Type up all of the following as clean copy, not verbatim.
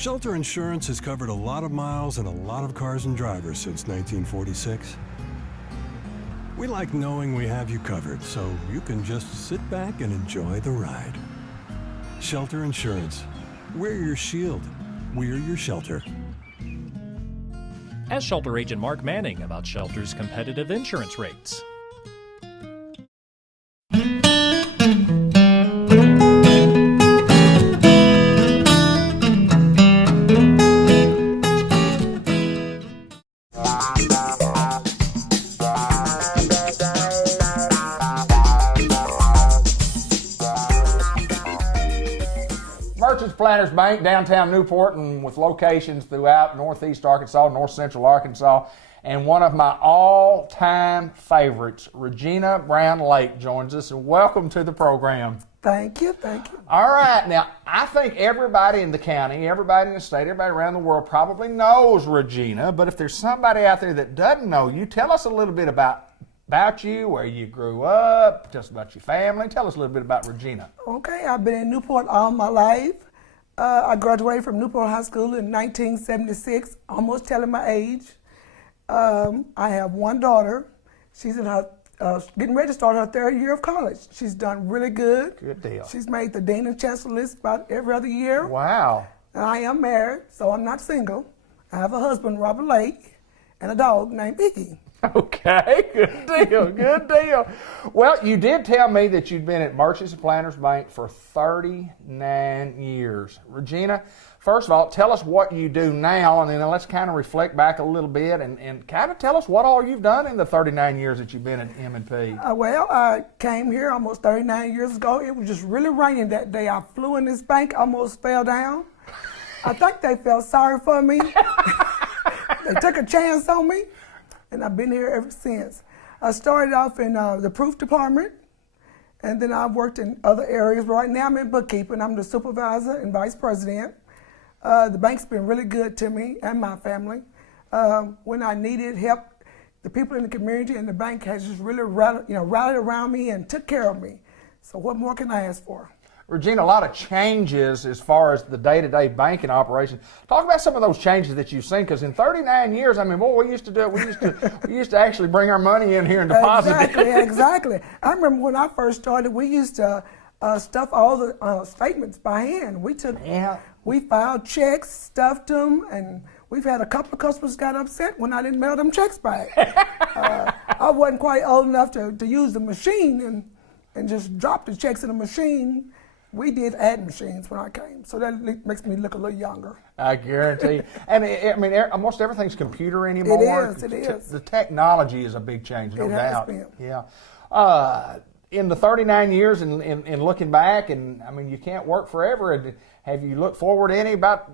Shelter Insurance has covered a lot of miles and a lot of cars and drivers since 1946. We like knowing we have you covered, so you can just sit back and enjoy the ride. Shelter Insurance. We're your shield. We're your shelter. Ask Shelter Agent Mark Manning about Shelter's competitive insurance rates. Planters Bank, downtown Newport, and with locations throughout northeast Arkansas, north central Arkansas. And one of my all-time favorites, Regina Brown Lake, joins us. And welcome to the program. Thank you, thank you. All right, now I think everybody in the county, everybody in the state, everybody around the world probably knows Regina. But if there's somebody out there that doesn't know you, tell us a little bit about you, where you grew up, just about your family. Tell us a little bit about Regina. Okay, I've been in Newport all my life. I graduated from Newport High School in 1976, almost telling my age. I have one daughter. She's in her, getting ready to start her third year of college. She's done really good. Good deal. She's made the Dean and Chancellor list about every other year. Wow. And I am married, so I'm not single. I have a husband, Robert Lake, and a dog named Iggy. Okay, good deal, good deal. Well, you did tell me that you'd been at Merchants and Planters Bank for 39 years. Regina, first of all, tell us what you do now, and then let's kind of reflect back a little bit and kind of tell us what all you've done in the 39 years that you've been at M&P. Well, I came here almost 39 years ago. It was just really raining that day. I flew in this bank, almost fell down. I think they felt sorry for me. They took a chance on me. And I've been here ever since. I started off in the proof department, and then I've worked in other areas. Right now I'm in bookkeeping. I'm the supervisor and vice president. The bank's been really good to me and my family. When I needed help, the people in the community and the bank has just really rallied around me and took care of me. So what more can I ask for? Regina, a lot of changes as far as the day-to-day banking operation. Talk about some of those changes that you've seen, because in 39 years, I mean, boy, we used to do it. We used to actually bring our money in here and deposit it. Exactly. I remember when I first started, we used to stuff all the statements by hand. We filed checks, stuffed them, and we've had a couple of customers got upset when I didn't mail them checks back. I wasn't quite old enough to use the machine and just drop the checks in the machine. We did ad machines when I came, so that makes me look a little younger. I guarantee. And I mean, almost everything's computer anymore. It is. The technology is a big change, no doubt. It has been. Yeah. In the 39 years and looking back, and I mean, you can't work forever. And have you looked forward any about,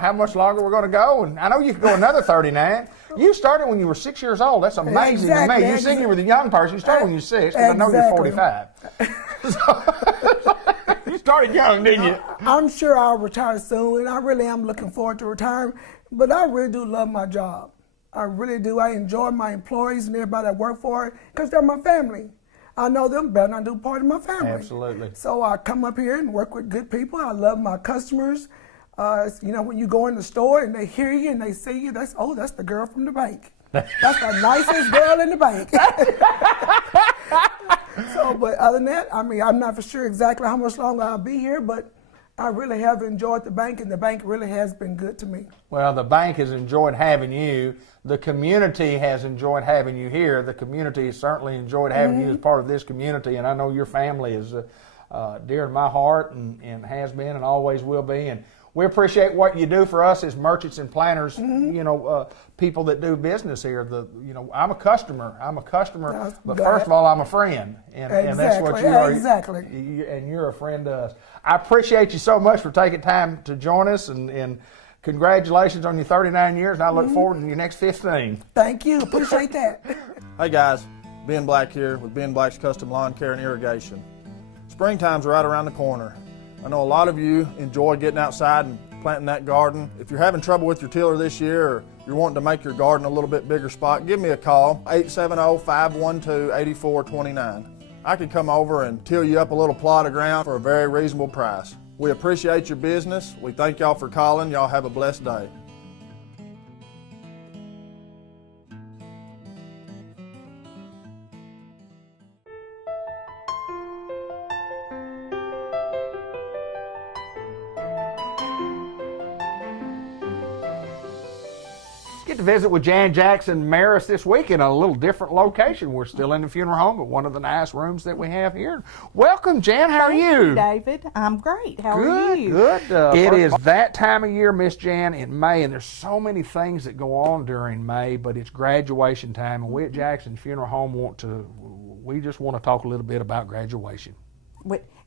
how much longer we're going to go? And I know you could go another 39. You started when you were 6 years old. That's amazing to me. You said you were the young person. You started when you were 6, because I know you're 45. You started young, didn't you? I'm sure I'll retire soon, and I really am looking forward to retirement. But I really do love my job. I really do. I enjoy my employees and everybody that work for it, because they're my family. I know them better than I do part of my family. Absolutely. So I come up here and work with good people. I love my customers. When you go in the store and they hear you and they see you, that's the girl from the bank. That's the nicest girl in the bank. But other than that, I mean, I'm not for sure exactly how much longer I'll be here, but I really have enjoyed the bank, and the bank really has been good to me. Well, the bank has enjoyed having you. The community has enjoyed having you here. The community has certainly enjoyed having you as part of this community, and I know your family is dear to my heart and has been and always will be. And we appreciate what you do for us as merchants and planters, people that do business here. I'm a customer. But first of all, I'm a friend. And that's what you are. Exactly. And you're a friend to us. I appreciate you so much for taking time to join us, and congratulations on your 39 years, and I look forward to your next 15. Thank you. Appreciate that. Hey guys, Ben Black here with Ben Black's Custom Lawn Care and Irrigation. Springtime's right around the corner. I know a lot of you enjoy getting outside and planting that garden. If you're having trouble with your tiller this year, or you're wanting to make your garden a little bit bigger spot, give me a call, 870-512-8429. I could come over and till you up a little plot of ground for a very reasonable price. We appreciate your business. We thank y'all for calling. Y'all have a blessed day. Get to visit with Jan Jackson Maris this week in a little different location. We're still in the funeral home, but one of the nice rooms that we have here. Welcome, Jan. How are Thank you? David? I'm great. How Good, are you? good. It is that time of year, Miss Jan, in May, and there's so many things that go on during May, but it's graduation time, and we at Jackson Funeral Home we just want to talk a little bit about graduation.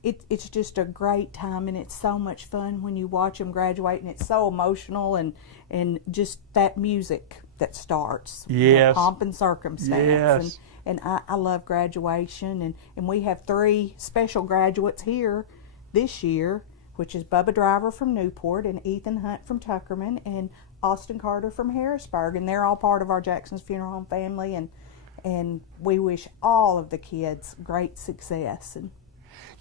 It's just a great time, and it's so much fun when you watch them graduate, and it's so emotional, and just that music that starts. Yes. The pomp and circumstance. Yes. And I love graduation, and we have 3 special graduates here this year, which is Bubba Driver from Newport, and Ethan Hunt from Tuckerman, and Austin Carter from Harrisburg, and they're all part of our Jackson's Funeral Home family, and we wish all of the kids great success. And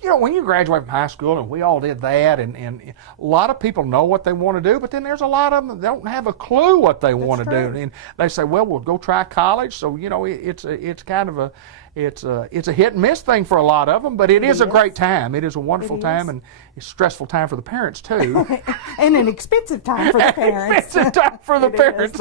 You know, when you graduate from high school, and we all did that, and a lot of people know what they want to do, but then there's a lot of them that don't have a clue what they want to do. And they say, well, we'll go try college. So, you know, it's kind of a hit and miss thing for a lot of them, but it is a great time. It is a wonderful time, and it's a stressful time for the parents, too. and an expensive time for the parents. Expensive time for the It is parents.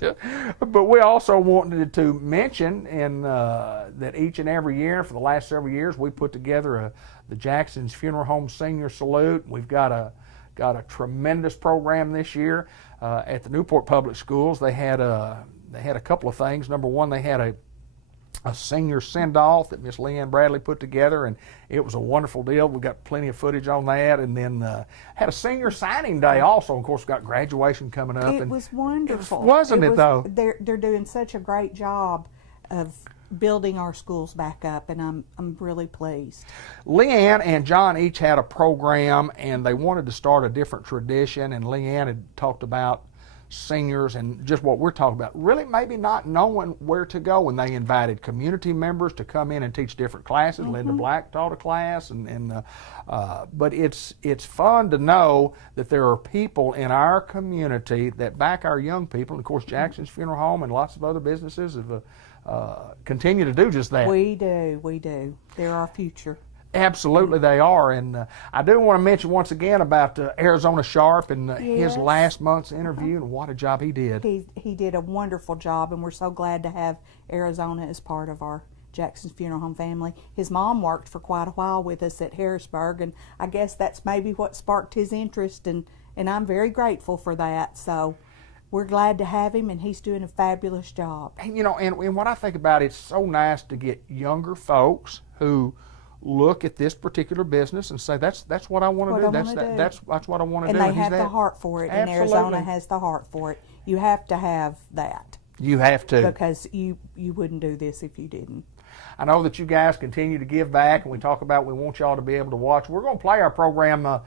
that. But we also wanted to mention that each and every year for the last several years, we put together the Jackson's Funeral Home Senior Salute. We've got a tremendous program this year at the Newport Public Schools. They had a couple of things. Number one, they had a senior send-off that Miss Leanne Bradley put together, and it was a wonderful deal. We got plenty of footage on that, and then had a senior signing day also. Of course, we got graduation coming up. It was wonderful. Wasn't it, though? They're doing such a great job of building our schools back up, and I'm really pleased. Leanne and John each had a program, and they wanted to start a different tradition, and Leanne had talked about seniors and just what we're talking about, really maybe not knowing where to go, and they invited community members to come in and teach different classes. Linda Black taught a class, but it's fun to know that there are people in our community that back our young people. And of course, Jackson's Funeral Home and lots of other businesses have continue to do just that. We do. They're our future. Absolutely, they are. And I do want to mention once again about Arizona Sharp and his last month's interview, and what a job he did. He did a wonderful job, and we're so glad to have Arizona as part of our Jackson's Funeral Home family. His mom worked for quite a while with us at Harrisburg, and I guess that's maybe what sparked his interest, and I'm very grateful for that. So we're glad to have him, and he's doing a fabulous job. And, you know, and what I think about, it's so nice to get younger folks who look at this particular business and say, that's what I want to do. That's what I want to do. And they have the heart for it. Absolutely. And Arizona has the heart for it. You have to have that. You have to. Because you wouldn't do this if you didn't. I know that you guys continue to give back, and we talk about we want y'all to be able to watch. We're going to play our program.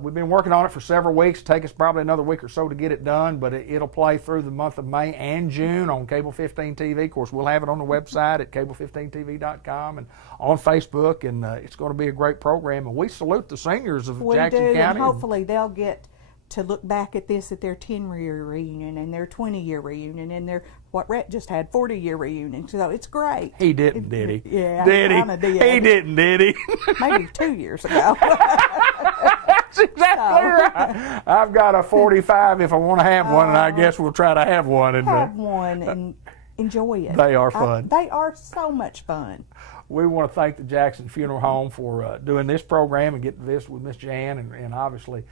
We've been working on it for several weeks. Take us probably another week or so to get it done, but it'll play through the month of May and June on Cable 15 TV. Of course, we'll have it on the website at cable15tv.com and on Facebook, and it's going to be a great program. And we salute the seniors of Jackson County. And hopefully they'll get to look back at this at their 10-year reunion and their 20-year reunion and their, what Rhett just had, 40-year reunion. So it's great. He didn't, did he? Yeah, did he? Kinda did. He didn't, did he? Maybe 2 years ago. That's exactly right. I've got a 45 if I want to have one, and I guess we'll try to have one. And have one and enjoy it. They are fun. They are so much fun. We want to thank the Jackson Funeral Home for doing this program and getting to visit with Miss Jan, and obviously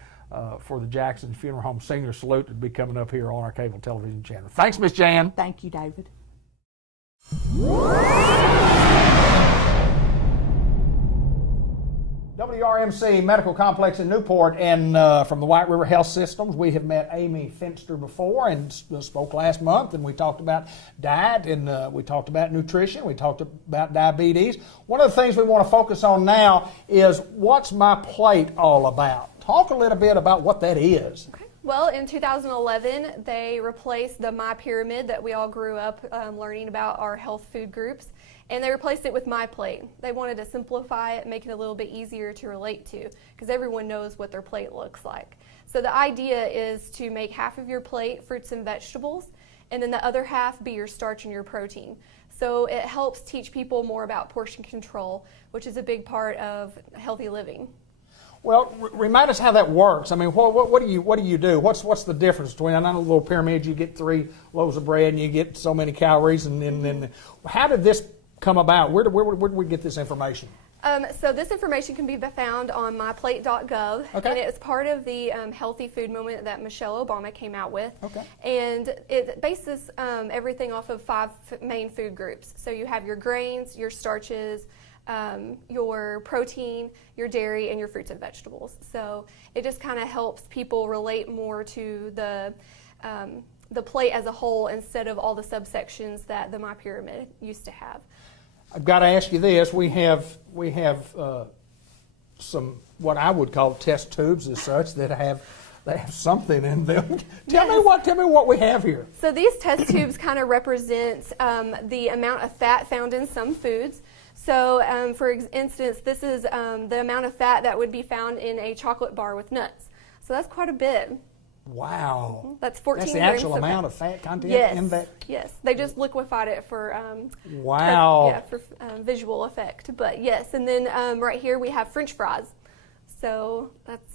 for the Jackson Funeral Home Senior Salute to be coming up here on our cable television channel. Thanks, Miss Jan. Thank you, David. WRMC Medical Complex in Newport, and from the White River Health Systems, we have met Amy Finster before and spoke last month, and we talked about diet, and we talked about nutrition, we talked about diabetes. One of the things we want to focus on now is what's my plate all about? Talk a little bit about what that is. Okay. Well, in 2011, they replaced the My Pyramid that we all grew up learning about our health food groups, and they replaced it with My Plate. They wanted to simplify it, make it a little bit easier to relate to, because everyone knows what their plate looks like. So the idea is to make half of your plate fruits and vegetables, and then the other half be your starch and your protein. So it helps teach people more about portion control, which is a big part of healthy living. Well, remind us how that works. I mean, what do you do? What's the difference between, I know a little pyramid, you get 3 loaves of bread and you get so many calories, and then how did this come about? Where did we get this information? So this information can be found on myplate.gov, Okay. and it's part of the healthy food movement that Michelle Obama came out with. Okay. And it bases everything off of 5 main food groups. So you have your grains, your starches, your protein, your dairy, and your fruits and vegetables. So it just kind of helps people relate more to the plate as a whole instead of all the subsections that the My Pyramid used to have. I've got to ask you this: we have some what I would call test tubes as such that have something in them. Tell me what we have here. So these test tubes kind of represent the amount of fat found in some foods. So for instance, this is the amount of fat that would be found in a chocolate bar with nuts. So that's quite a bit. Wow. That's 14 That's the grams actual of amount fat. of fat content Yes. in that? Yes. They just liquefied it for Wow. for visual effect. But yes, and then right here we have French fries. So that's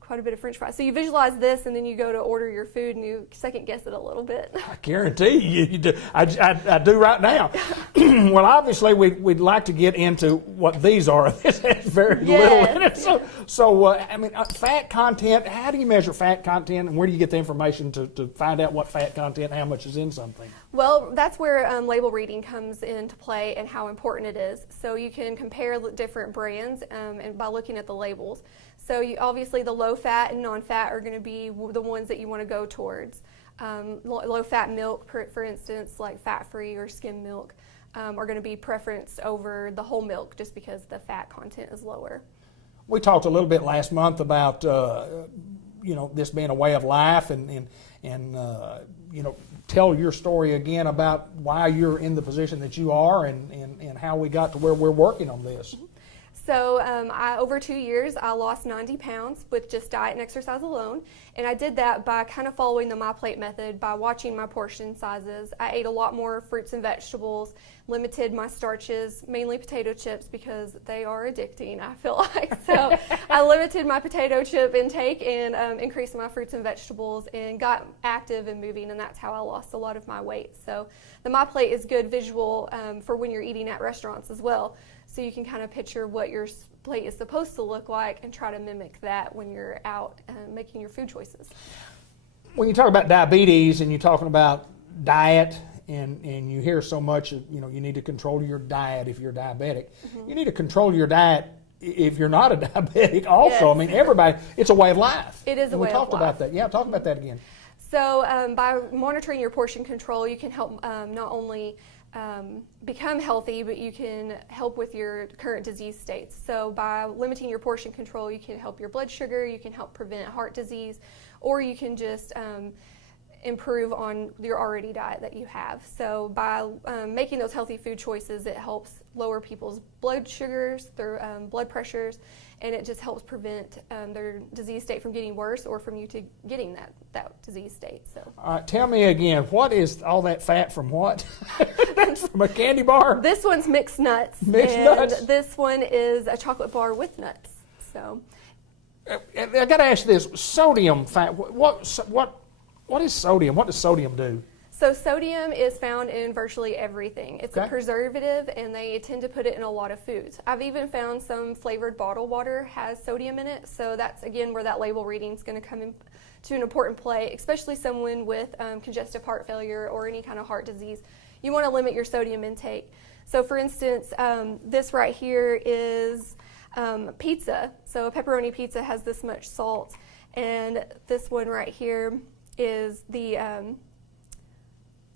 quite a bit of French fries. So you visualize this, and then you go to order your food, and you second guess it a little bit. I guarantee you do. I do right now. Well, obviously, we'd like to get into what these are. This has very little in it. So I mean, fat content, how do you measure fat content, and where do you get the information to find out what fat content, how much is in something? Well, that's where label reading comes into play and how important it is. So you can compare different brands and by looking at the labels. So obviously the low-fat and non-fat are going to be the ones that you want to go towards. Low-fat milk, for instance, like fat-free or skim milk, are going to be preferenced over the whole milk just because the fat content is lower. We talked a little bit last month about this being a way of life, and tell your story again about why you're in the position that you are, and how we got to where we're working on this. So over 2 years, I lost 90 pounds with just diet and exercise alone. And I did that by kind of following the My Plate method, by watching my portion sizes. I ate a lot more fruits and vegetables, limited my starches, mainly potato chips because they are addicting, I feel like. So I limited my potato chip intake and increased my fruits and vegetables and got active and moving, and that's how I lost a lot of my weight. So the My Plate is good visual for when you're eating at restaurants as well. So you can kind of picture what your plate is supposed to look like and try to mimic that when you're out making your food choices. When you talk about diabetes and you're talking about diet, and you hear so much, you need to control your diet if you're diabetic. Mm-hmm. You need to control your diet if you're not a diabetic also. Yes. I mean, everybody, it's a way of life. It is a way of life. We talked about that. Yeah, talk about that again. So by monitoring your portion control, you can help not only become healthy, but you can help with your current disease states. So by limiting your portion control, you can help your blood sugar, you can help prevent heart disease, or you can just improve on your already diet that you have. So by making those healthy food choices, it helps lower people's blood sugars, their blood pressures, and it just helps prevent their disease state from getting worse or from you to getting that disease state. So, all right, tell me again, what is all that fat from what? From a candy bar? This one's mixed nuts. Mixed nuts? This one is a chocolate bar with nuts. So, I got to ask you this: sodium fat. What is sodium? What does sodium do? So sodium is found in virtually everything. It's Okay. a preservative, and they tend to put it in a lot of foods. I've even found some flavored bottled water has sodium in it, so that's, again, where that label reading is going to come into an important play, especially someone with congestive heart failure or any kind of heart disease. You want to limit your sodium intake. So, for instance, this right here is pizza. So a pepperoni pizza has this much salt, and this one right here is the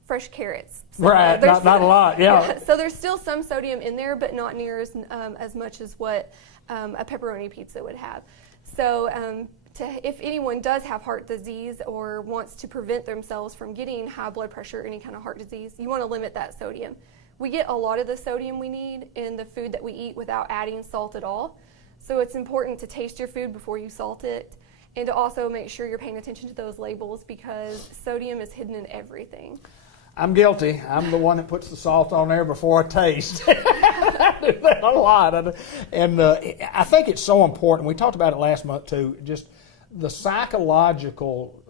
fresh carrots. So right, not a lot, yeah. So there's still some sodium in there, but not near as much as what a pepperoni pizza would have. So if anyone does have heart disease or wants to prevent themselves from getting high blood pressure or any kind of heart disease, you want to limit that sodium. We get a lot of the sodium we need in the food that we eat without adding salt at all. So it's important to taste your food before you salt it, and to also make sure you're paying attention to those labels, because sodium is hidden in everything. I'm guilty. I'm the one that puts the salt on there before I taste. I do that a lot. And I think it's so important. We talked about it last month too, just the psychological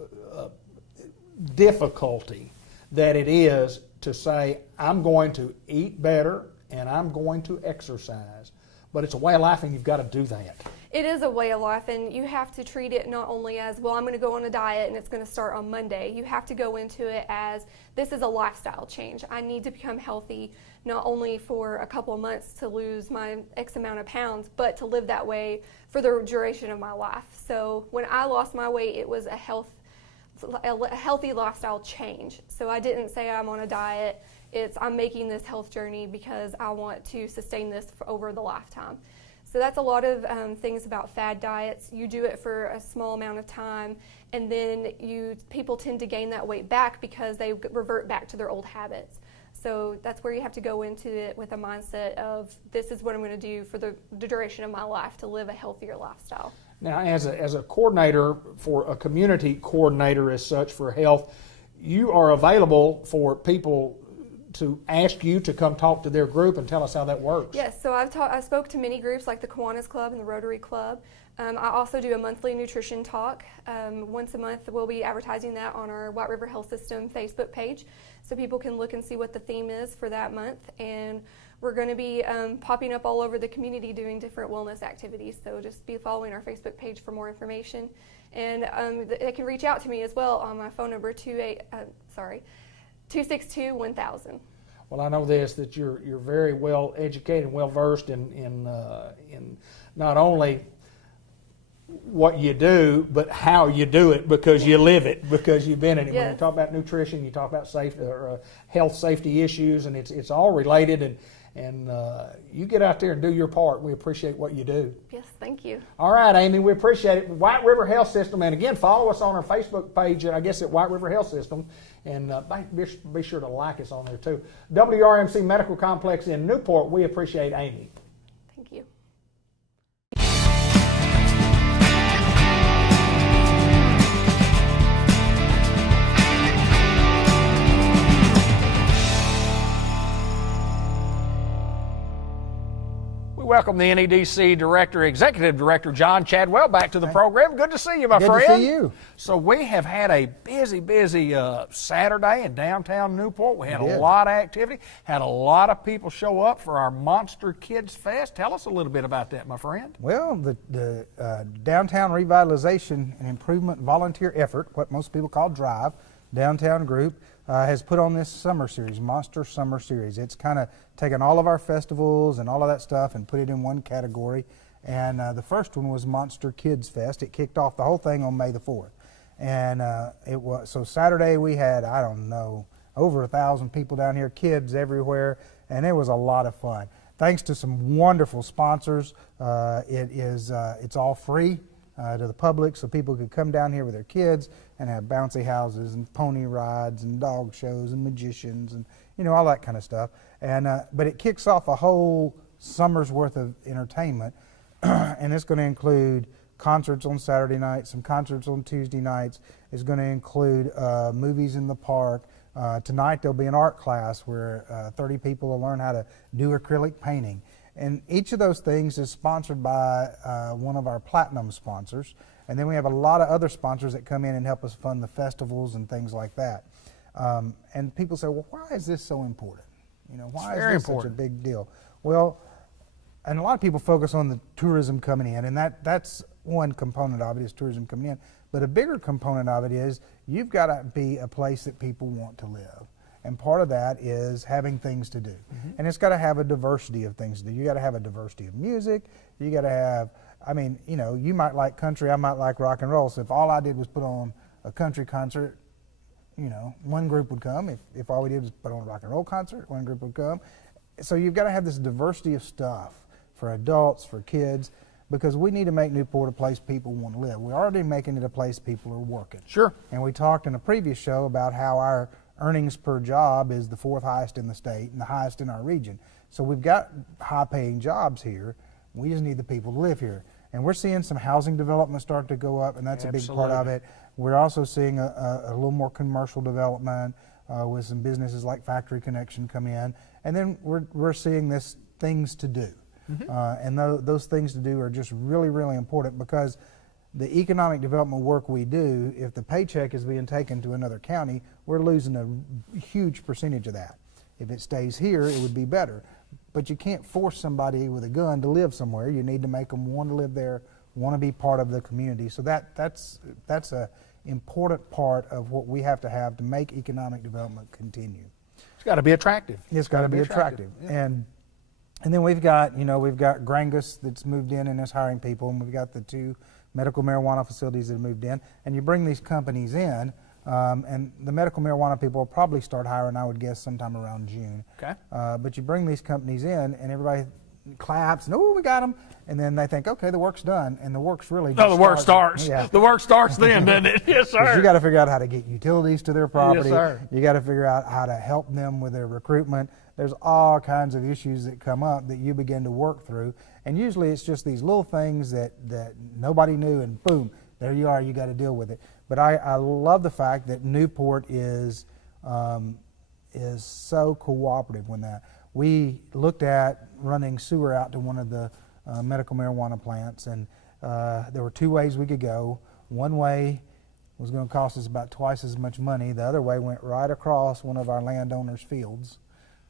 difficulty that it is to say, I'm going to eat better and I'm going to exercise. But it's a way of life, and you've got to do that. It is a way of life, and you have to treat it not only as, well, I'm going to go on a diet and it's going to start on Monday. You have to go into it as, this is a lifestyle change. I need to become healthy, not only for a couple of months to lose my X amount of pounds, but to live that way for the duration of my life. So when I lost my weight, it was a healthy lifestyle change. So I didn't say I'm on a diet. I'm making this health journey because I want to sustain this over the lifetime. So that's a lot of things about fad diets. You do it for a small amount of time, and then people tend to gain that weight back because they revert back to their old habits. So that's where you have to go into it with a mindset of, this is what I'm going to do for the duration of my life to live a healthier lifestyle. Now, as a coordinator, for a community coordinator as such for health, you are available for people to ask you to come talk to their group, and tell us how that works. Yes, so I spoke to many groups like the Kiwanis Club and the Rotary Club. I also do a monthly nutrition talk. Once a month we'll be advertising that on our White River Health System Facebook page, so people can look and see what the theme is for that month. And we're going to be popping up all over the community doing different wellness activities, so just be following our Facebook page for more information. And they can reach out to me as well on my phone number, 262-1000. Well, I know this, that you're very well educated and well versed in not only what you do, but how you do it, because you live it, because you've been in it. Yes. When you talk about nutrition, you talk about health safety issues, and it's all related. And you get out there and do your part. We appreciate what you do. Yes, thank you. All right, Amy, we appreciate it. White River Health System, and again, follow us on our Facebook page, I guess at White River Health System, and be sure to like us on there too. WRMC Medical Complex in Newport, we appreciate Amy. Thank you. Welcome the NEDC Executive Director, John Chadwell, back to the program. Good to see you, my friend. Good to see you. So we have had a busy Saturday in downtown Newport. We had We a did. lot of activity, had a lot of people show up for our Monster Kids Fest. Tell us a little bit about that, my friend. Well, the Downtown Revitalization and Improvement Volunteer Effort, what most people call DRIVE, downtown group, has put on this summer series, Monster Summer Series. It's kind of taken all of our festivals and all of that stuff and put it in one category. And the first one was Monster Kids Fest. It kicked off the whole thing on May the 4th. And so Saturday we had, I don't know, over 1,000 people down here, kids everywhere, and it was a lot of fun. Thanks to some wonderful sponsors, it's all free to the public, so people could come down here with their kids and have bouncy houses and pony rides and dog shows and magicians and all that kind of stuff. And but it kicks off a whole summer's worth of entertainment, and it's going to include concerts on Saturday nights, some concerts on Tuesday nights. It's going to include movies in the park. Tonight there'll be an art class where 30 people will learn how to do acrylic painting. And each of those things is sponsored by one of our platinum sponsors. And then we have a lot of other sponsors that come in and help us fund the festivals and things like that. And people say, well, why is this so important? Why is this such a big deal? Well, and a lot of people focus on the tourism coming in, and that's one component of it, is tourism coming in. But a bigger component of it is you've got to be a place that people want to live. And part of that is having things to do. Mm-hmm. And it's got to have a diversity of things to do. You got to have a diversity of music. You got to have, you might like country, I might like rock and roll. So if all I did was put on a country concert, one group would come. If all we did was put on a rock and roll concert, one group would come. So you've got to have this diversity of stuff for adults, for kids. because we need to make Newport a place people want to live. We're already making it a place people are working. Sure. And we talked in a previous show about how our earnings per job is the 4th highest in the state and the highest in our region. So we've got high-paying jobs here. We just need the people to live here. And we're seeing some housing development start to go up, and that's a big part of it. We're also seeing a little more commercial development with some businesses like Factory Connection come in. And then we're seeing this things to do. And those things to do are just really, really important, because the economic development work we do, if the paycheck is being taken to another county, we're losing a huge percentage of that. If it stays here, it would be better. But you can't force somebody with a gun to live somewhere. You need to make them want to live there, want to be part of the community. So that's a important part of what we have to make economic development continue. It's got to be attractive. It's got to be attractive. Yeah. And then we've got Grangus that's moved in and is hiring people, and we've got the 2 medical marijuana facilities that have moved in. And you bring these companies in, and the medical marijuana people will probably start hiring, I would guess, sometime around June. Okay. But you bring these companies in, and everybody claps, and oh, we got them, and then they think, okay, the work's done, and the work's really just No, the work starts. Yeah. The work starts then, doesn't it? Yes, sir. You got to figure out how to get utilities to their property. Yes, sir. You got to figure out how to help them with their recruitment. There's all kinds of issues that come up that you begin to work through, and usually it's just these little things that nobody knew, and boom, there you are, you got to deal with it. But I love the fact that Newport is so cooperative when that. We looked at running sewer out to one of the medical marijuana plants, and there were 2 ways we could go. One way was going to cost us about twice as much money. The other way went right across one of our landowners' fields,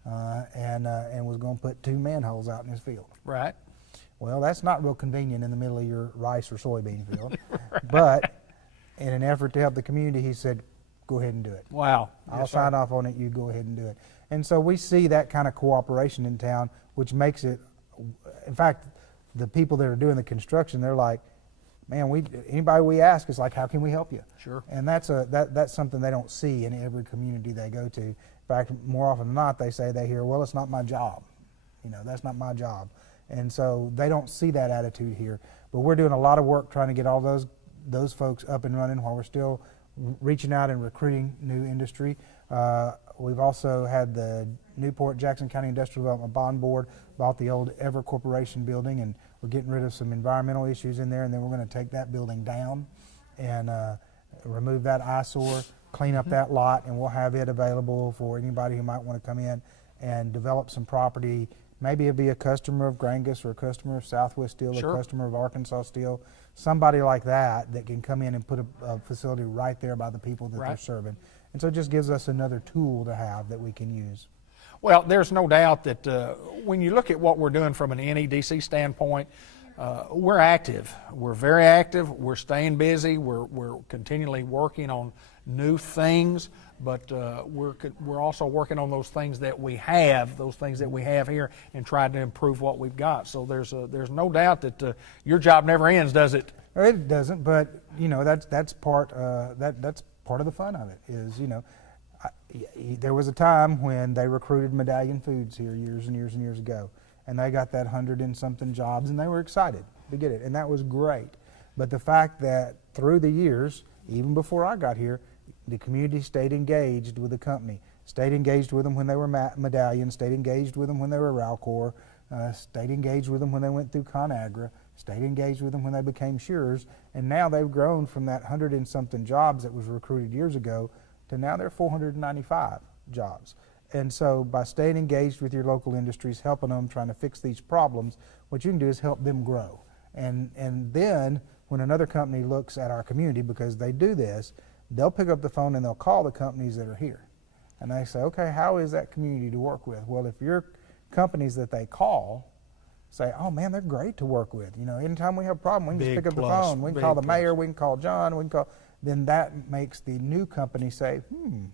and was going to put 2 manholes out in his field. Right. Well, that's not real convenient in the middle of your rice or soybean field. Right. But in an effort to help the community, he said, go ahead and do it. Wow. I'll sign off on it, you go ahead and do it. And so we see that kind of cooperation in town, which makes it, in fact, the people that are doing the construction, they're like, man, anybody we ask is like, how can we help you? Sure. And that's something they don't see in every community they go to. In fact, more often than not, they hear, well, it's not my job. That's not my job. And so they don't see that attitude here. But we're doing a lot of work trying to get all those folks up and running while we're still reaching out and recruiting new industry. We've also had the Newport Jackson County Industrial Development Bond Board bought the old Ever Corporation building, and we're getting rid of some environmental issues in there, and then we're going to take that building down and remove that eyesore, clean up that lot, and we'll have it available for anybody who might want to come in and develop some property. Maybe it'll be a customer of Grangus or a customer of Southwest Steel, Sure. a customer of Arkansas Steel, somebody like that can come in and put a facility right there by the people that they're serving. And so it just gives us another tool to have that we can use. Well, there's no doubt that when you look at what we're doing from an NEDC standpoint, we're active. We're very active. We're staying busy. We're continually working on new things, but we're also working on those things that we have here, and trying to improve what we've got. So there's no doubt that your job never ends, does it? It doesn't, but that's part of the fun of it. Is there was a time when they recruited Medallion Foods here years and years and years ago, and they got that 100 and something jobs, and they were excited to get it, and that was great. But the fact that through the years, even before I got here, the community stayed engaged with the company, stayed engaged with them when they were Medallion, stayed engaged with them when they were Ralcor, stayed engaged with them when they went through ConAgra, stayed engaged with them when they became Shearers, and now they've grown from that 100 and something jobs that was recruited years ago to now they're 495 jobs. And so by staying engaged with your local industries, helping them, trying to fix these problems, what you can do is help them grow. And then when another company looks at our community, because they do this, they'll pick up the phone and they'll call the companies that are here. And they say, okay, how is that community to work with? Well, if your companies that they call say, oh man, they're great to work with. Anytime we have a problem, we can just pick up the phone. We can call the mayor, we can call John, then that makes the new company say,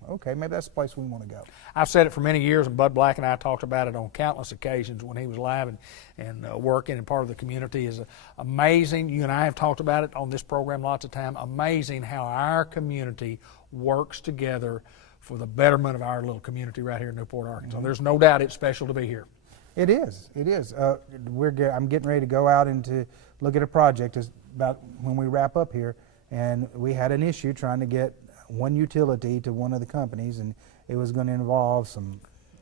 okay, maybe that's the place we want to go. I've said it for many years, and Bud Black and I talked about it on countless occasions when he was alive and working and part of the community. Is amazing. You and I have talked about it on this program lots of time. Amazing how our community works together for the betterment of our little community right here in Newport, Arkansas. There's no doubt it's special to be here. It is. It is. I'm getting ready to go out and to look at a project about when we wrap up here, and we had an issue trying to get one utility to one of the companies, and it was going to involve some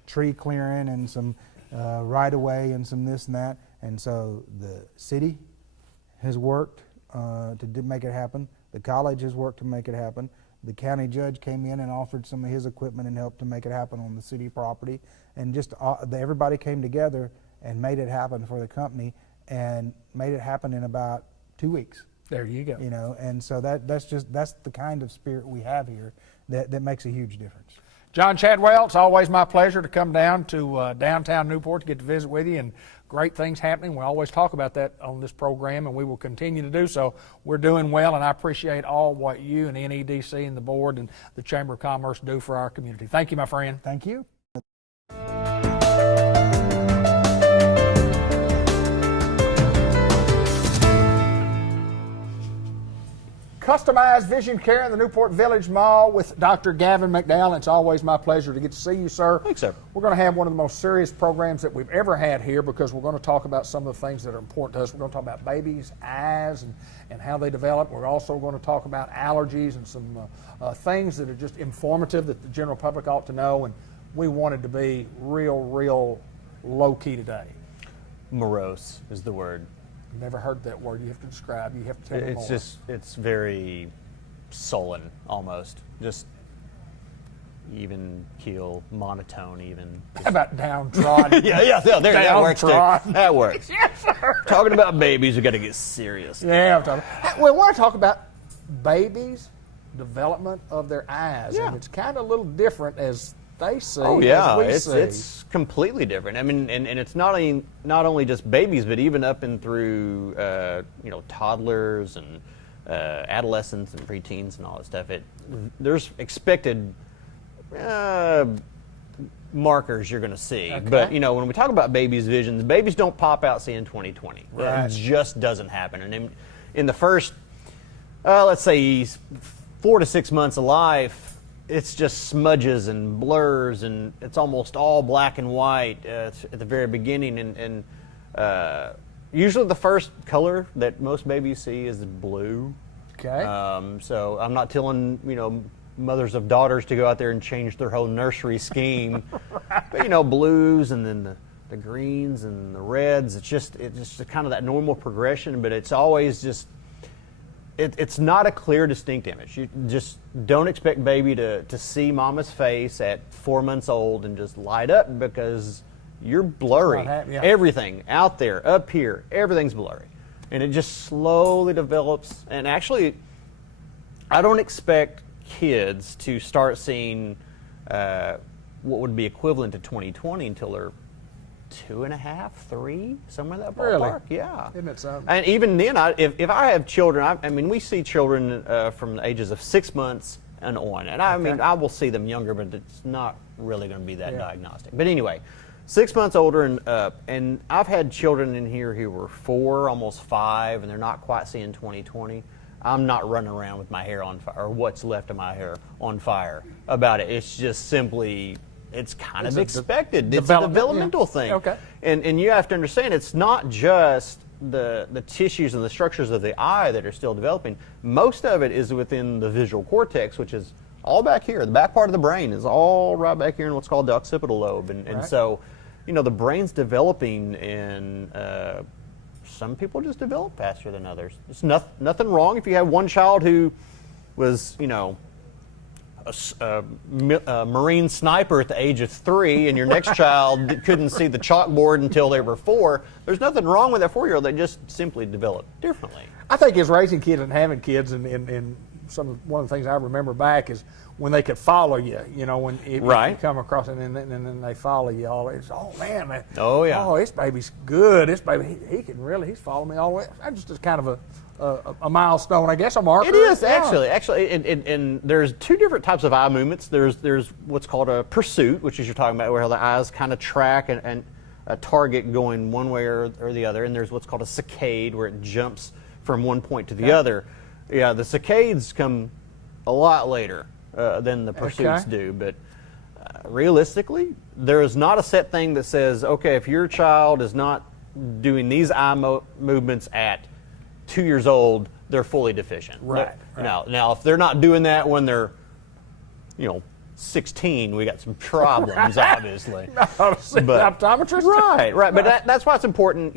tree clearing and some right of way and some this and that. And so the city has worked to make it happen. The college has worked to make it happen. The county judge came in and offered some of his equipment and helped to make it happen on the city property. And just everybody came together and made it happen for the company, and made it happen in about 2 weeks. There you go. You know, and so that's the kind of spirit we have here that makes a huge difference. John Chadwell, it's always my pleasure to come down to downtown Newport to get to visit with you, and great things happening. We always talk about that on this program, and we will continue to do so. We're doing well, and I appreciate all what you and NEDC and the board and the Chamber of Commerce do for our community. Thank you, my friend. Thank you. Customized vision care in the Newport Village Mall with Dr. Gavin McDowell. It's always my pleasure to get to see you, sir. Thanks, sir. We're going to have one of the most serious programs that we've ever had here, because we're going to talk about some of the things that are important to us. We're going to talk about babies' eyes and how they develop. We're also going to talk about allergies and some things that are just informative that the general public ought to know. And we wanted to be real low-key today. Morose is the word. Never heard that word. You have to describe. You have to tell me more. It's very sullen almost. Just even keel, monotone even. How about downtrodden? yeah, there, that works too. Downtrodden. That works. Yes, sir. Talking about babies, we got to get serious. Yeah, I'm talking. We want to talk about babies' development of their eyes, Yeah. and it's kind of a little different as they see. Oh yeah, as we see. it's completely different. I mean, and it's not only just babies, but even up and through toddlers and adolescents and preteens and all that stuff. There's expected markers you're going to see. Okay. But when we talk about babies' vision, the babies don't pop out seeing 20/20. Right. It just doesn't happen. And in the first, let's say, 4 to 6 months of life, it's just smudges and blurs, and it's almost all black and white at the very beginning. And usually the first color that most babies see is blue. Okay. So I'm not telling mothers of daughters to go out there and change their whole nursery scheme, but blues and then the greens and the reds. It's just kind of that normal progression, but it's always just. It's not a clear, distinct image. You just don't expect baby to see mama's face at 4 months old and just light up, because you're blurry. Yeah. Everything out there, up here, everything's blurry. And it just slowly develops. And actually, I don't expect kids to start seeing what would be equivalent to 20/20 until they're 2.5, 3, somewhere in that ballpark. Really? Yeah. Isn't it something? And even then, if I have children, I mean, we see children from the ages of 6 months and on. And I mean, I will see them younger, but it's not really going to be that diagnostic. But anyway, 6 months older and up. And I've had children in here who were 4, almost 5, and they're not quite seeing 20/20. I'm not running around with my hair on fire, or what's left of my hair on fire about it. It's just simply... It's kind of expected. It's a developmental thing. Okay. And you have to understand, it's not just the tissues and the structures of the eye that are still developing. Most of it is within the visual cortex, which is all back here. The back part of the brain is all right back here in what's called the occipital lobe. And so, the brain's developing, and some people just develop faster than others. There's nothing wrong if you have one child who was, a Marine sniper at the age of 3, and your next child couldn't see the chalkboard until they were 4. There's nothing wrong with that 4-year-old. They just simply develop differently. I think as raising kids and having kids, and one of the things I remember back is when they could follow you. When if you come across it and then they follow you all. It's man. Oh yeah. Oh, this baby's good. This baby, he's following me all the way. That's just kind of a milestone, I guess, a marker. It is actually, and there's 2 different types of eye movements. There's what's called a pursuit, which is you're talking about where the eyes kind of track and a target going one way or the other, and there's what's called a saccade, where it jumps from one point to the other. Yeah, the saccades come a lot later than the pursuits do, but realistically, there is not a set thing that says, okay, if your child is not doing these eye movements at 2 years old, they're fully deficient. Right. Now, if they're not doing that when they're, 16, we got some problems, obviously. Optometrist? Right. But that's why it's important,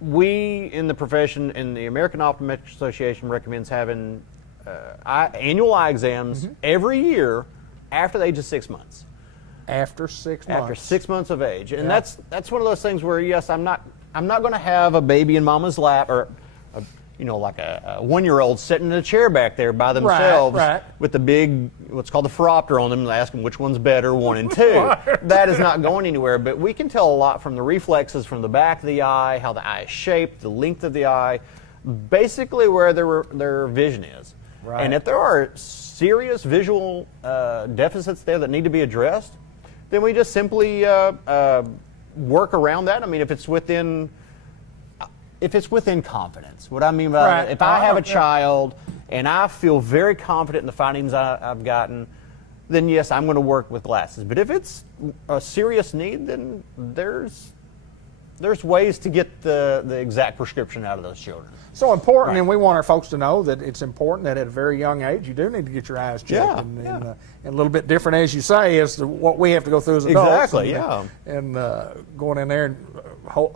we in the profession, and the American Optometric Association recommends having annual eye exams every year after the age of 6 months. After 6 months. After 6 months of age, and that's one of those things where, yes, I'm not going to have a baby in mama's lap, or like a 1-year-old sitting in a chair back there by themselves with the big, what's called the phoropter on them, and ask them which one's better, 1 and 2. That is not going anywhere, but we can tell a lot from the reflexes from the back of the eye, how the eye is shaped, the length of the eye, basically where their vision is. Right. And if there are serious visual deficits there that need to be addressed, then we just simply work around that. I mean, if it's within confidence. What I mean by that, if I have a child and I feel very confident in the findings I've gotten, then yes, I'm going to work with glasses. But if it's a serious need, then there's ways to get the exact prescription out of those children. So important, and we want our folks to know that it's important that at a very young age you do need to get your eyes checked, and a little bit different, as you say, as to what we have to go through as adults. Exactly, and going in there and hold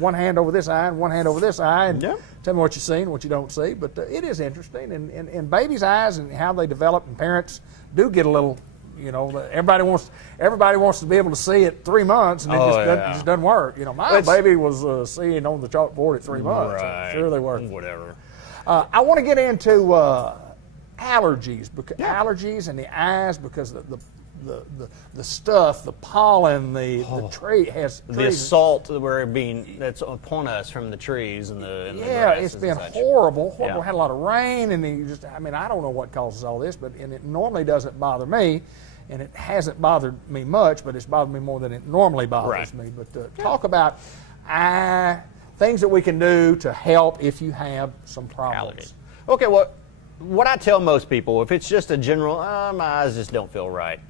one hand over this eye and one hand over this eye, and tell me what you see and what you don't see. But it is interesting, and babies' eyes and how they develop, and parents do get a little. Everybody wants to be able to see at 3 months, and it just doesn't work. My baby was seeing on the chalkboard at 3 months. Right. Sure they were. Whatever. I want to get into allergies, because allergies in the eyes, because the stuff, the pollen, the tree has the assault that's upon us from the trees and the it's been horrible. We had a lot of rain, and I don't know what causes all this, but it normally doesn't bother me, and it hasn't bothered me much, but it's bothered me more than it normally bothers me. But talk about things that we can do to help if you have some problems. Allergies. Okay, well, what I tell most people, if it's just a general, my eyes just don't feel right,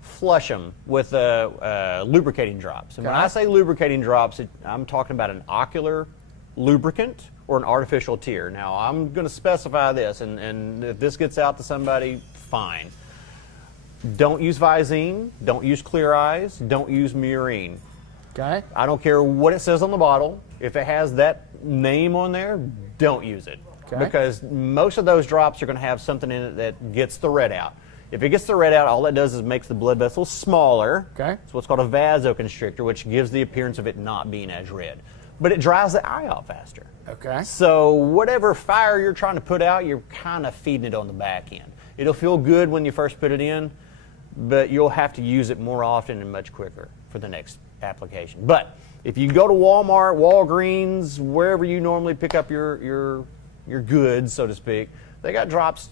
flush them with lubricating drops. And when I say lubricating drops, I'm talking about an ocular lubricant or an artificial tear. Now, I'm going to specify this, and if this gets out to somebody, fine. Don't use Visine, don't use Clear Eyes, don't use Murine. Okay. I don't care what it says on the bottle. If it has that name on there, don't use it. Okay. Because most of those drops are going to have something in it that gets the red out. If it gets the red out, all it does is makes the blood vessels smaller. Okay. It's what's called a vasoconstrictor, which gives the appearance of it not being as red. But it dries the eye out faster. Okay. So whatever fire you're trying to put out, you're kind of feeding it on the back end. It'll feel good when you first put it in, but you'll have to use it more often and much quicker for the next application. But if you go to Walmart, Walgreens, wherever you normally pick up your goods, so to speak, they got drops.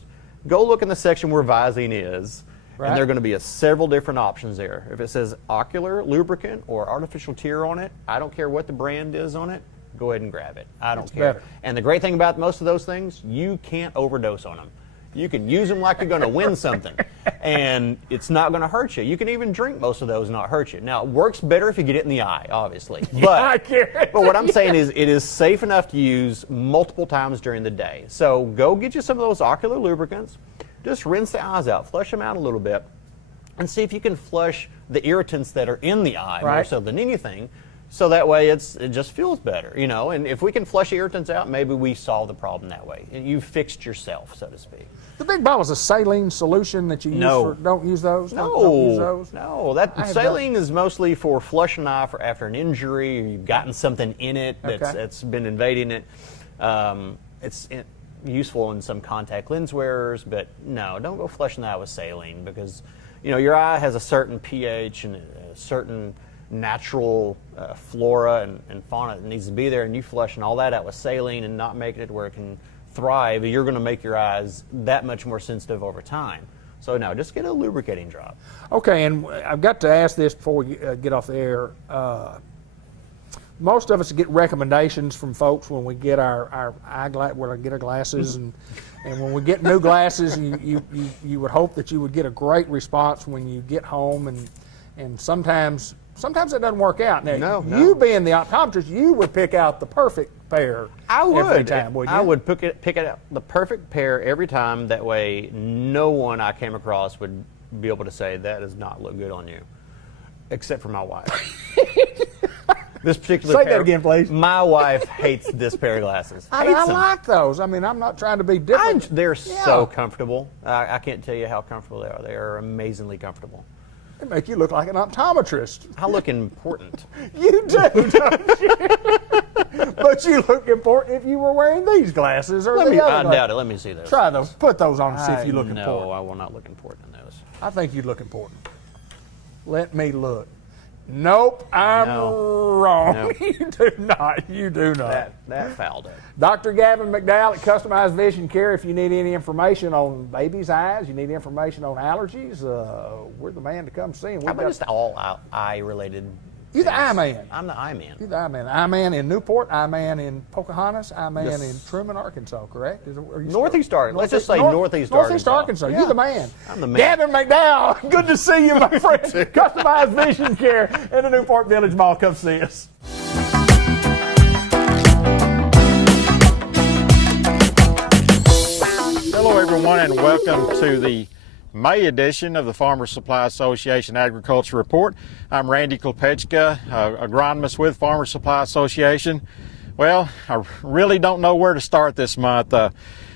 Go look in the section where Visine is, and there are going to be several different options there. If it says ocular lubricant or artificial tear on it, I don't care what the brand is on it, go ahead and grab it. I don't care. Better. And the great thing about most of those things, you can't overdose on them. You can use them like you're going to win something, and it's not going to hurt you. You can even drink most of those and not hurt you. Now, it works better if you get it in the eye, obviously. But what I'm saying is it is safe enough to use multiple times during the day. So go get you some of those ocular lubricants. Just rinse the eyes out, flush them out a little bit, and see if you can flush the irritants that are in the eye more so than anything. So that way it just feels better, and if we can flush irritants out, maybe we solve the problem that way. And you fixed yourself, so to speak. The big bottles of saline solution that you use don't use those? Don't use those? No, saline is mostly for flushing an eye after an injury, or you've gotten something in it that's been invading it. It's useful in some contact lens wearers, but no, don't go flushing the eye with saline, because your eye has a certain pH and a certain natural flora and fauna that needs to be there, and you flushing all that out with saline and not making it where it can thrive, you're going to make your eyes that much more sensitive over time. So no, just get a lubricating drop. Okay, and I've got to ask this before we get off the air. most of us get recommendations from folks when we get our when we get our glasses, and when we get new glasses, you would hope that you would get a great response when you get home, and sometimes it doesn't work out. Now, you being the optometrist, you would pick out the perfect pair. I would. Every time, wouldn't you? I would pick out the perfect pair every time. That way, no one I came across would be able to say that does not look good on you, except for my wife. This particular Say pair, that again, please. My wife hates this pair of glasses. I Hates them. like those. I mean, I'm not trying to be different. They're so comfortable. I can't tell you how comfortable they are. They are amazingly comfortable. They make you look like an optometrist. I look important. You do, don't you? But you look important if you were wearing these glasses or I the other. doubt it. Let me see those. Try those. Put those on and see if you look No, important. I will not look important in those. I think you'd look important. Let me look. Nope, I'm wrong. No. You do not. You do not. That fouled it. Dr. Gavin McDowell at Customized Vision Care. If you need any information on babies' eyes, you need information on allergies, we're the man to come see him. How about just all eye-related? You're the eye man. I'm the eye man. You're the eye man. Eye man in Newport, eye man in Pocahontas, eye man in Truman, Arkansas, correct? Northeast Arkansas. Let's just say Northeast Arkansas. Yeah. You're the man. I'm the man. Gavin McDowell, good to see you, my friend. Customized Vision Care in the Newport Village Mall. Come see us. Hello, everyone, and welcome to the May edition of the Farmers Supply Association Agriculture Report. I'm Randy Klopechka, agronomist with Farmers Supply Association. Well, I really don't know where to start this month.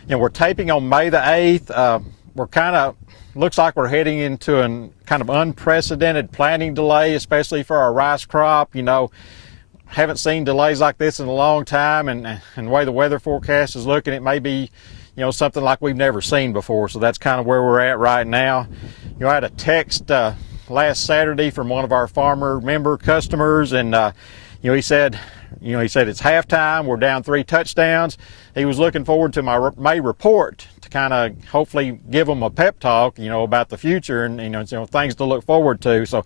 We're taping on May the 8th. We're looks like we're heading into a kind of unprecedented planting delay, especially for our rice crop. Haven't seen delays like this in a long time, and the way the weather forecast is looking, it may be something like we've never seen before. So that's kind of where we're at right now. I had a text last Saturday from one of our farmer member customers, and he said it's halftime. We're down 3 touchdowns. He was looking forward to my May report to kind of hopefully give him a pep talk, about the future and things to look forward to. So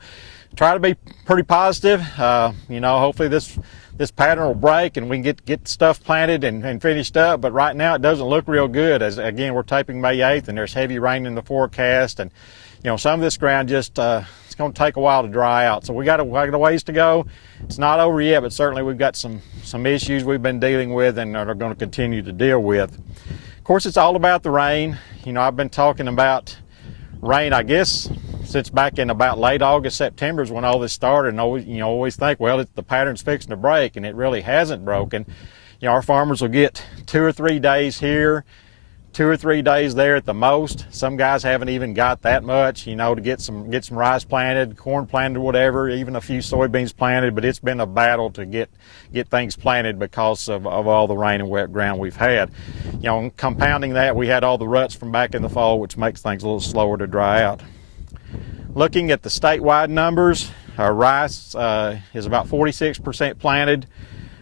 try to be pretty positive. Hopefully this pattern will break and we can get stuff planted and finished up. But right now it doesn't look real good. As again, we're taping May 8th and there's heavy rain in the forecast, and some of this ground just it's going to take a while to dry out. So we got a ways to go. It's not over yet, but certainly we've got some issues we've been dealing with and are going to continue to deal with. Of course, it's all about the rain. I've been talking about rain, I guess, since back in about late August, September is when all this started, and always think, well, the pattern's fixing to break, and it really hasn't broken. Our farmers will get 2 or 3 days here, 2 or 3 days there at the most. Some guys haven't even got that much, to get some rice planted, corn planted, whatever, even a few soybeans planted. But it's been a battle to get things planted because of all the rain and wet ground we've had. Compounding that, we had all the ruts from back in the fall, which makes things a little slower to dry out. Looking at the statewide numbers, our rice is about 46% planted.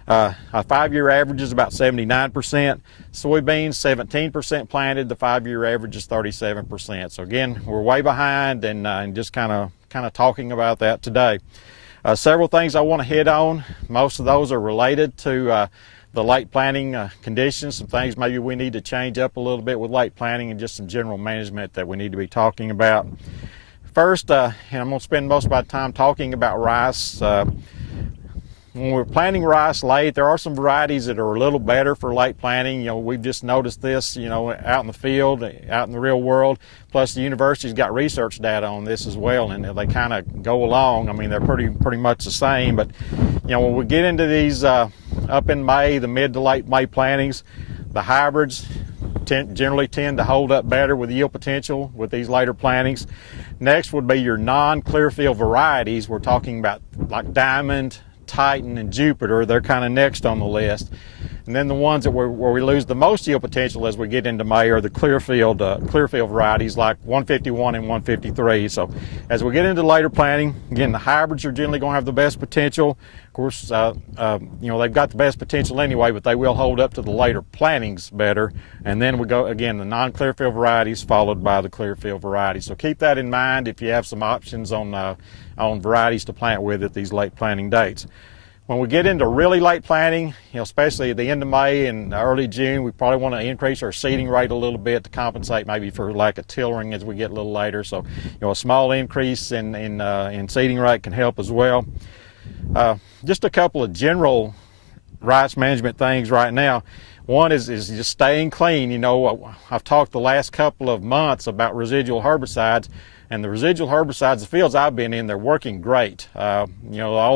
Our 5-year average is about 79%. Soybeans, 17% planted. The 5-year average is 37%. So again, we're way behind, and just kind of talking about that today. Several things I want to hit on. Most of those are related to the late planting conditions. Some things maybe we need to change up a little bit with late planting, and just some general management that we need to be talking about. First, and I'm going to spend most of my time talking about rice. When we're planting rice late, there are some varieties that are a little better for late planting. We've just noticed this, out in the field, out in the real world. Plus, the university's got research data on this as well, and they kind of go along. I mean, they're pretty much the same. But, when we get into these up in May, the mid to late May plantings, the hybrids generally tend to hold up better with yield potential with these later plantings. Next would be your non-clear field varieties. We're talking about like Diamond, Titan, and Jupiter. They're kind of next on the list. And then the ones where we lose the most yield potential as we get into May are the clear field varieties like 151 and 153. So as we get into later planting, again, the hybrids are generally going to have the best potential. Of course, they've got the best potential anyway, but they will hold up to the later plantings better. And then we go, again, the non-clear field varieties followed by the clear field varieties. So keep that in mind if you have some options on varieties to plant with at these late planting dates. When we get into really late planting, especially at the end of May and early June, we probably want to increase our seeding rate a little bit to compensate maybe for lack of tillering as we get a little later. So, a small increase in seeding rate can help as well. Just a couple of general rice management things right now. One is just staying clean. I've talked the last couple of months about residual herbicides. And the residual herbicides, the fields I've been in, they're working great. All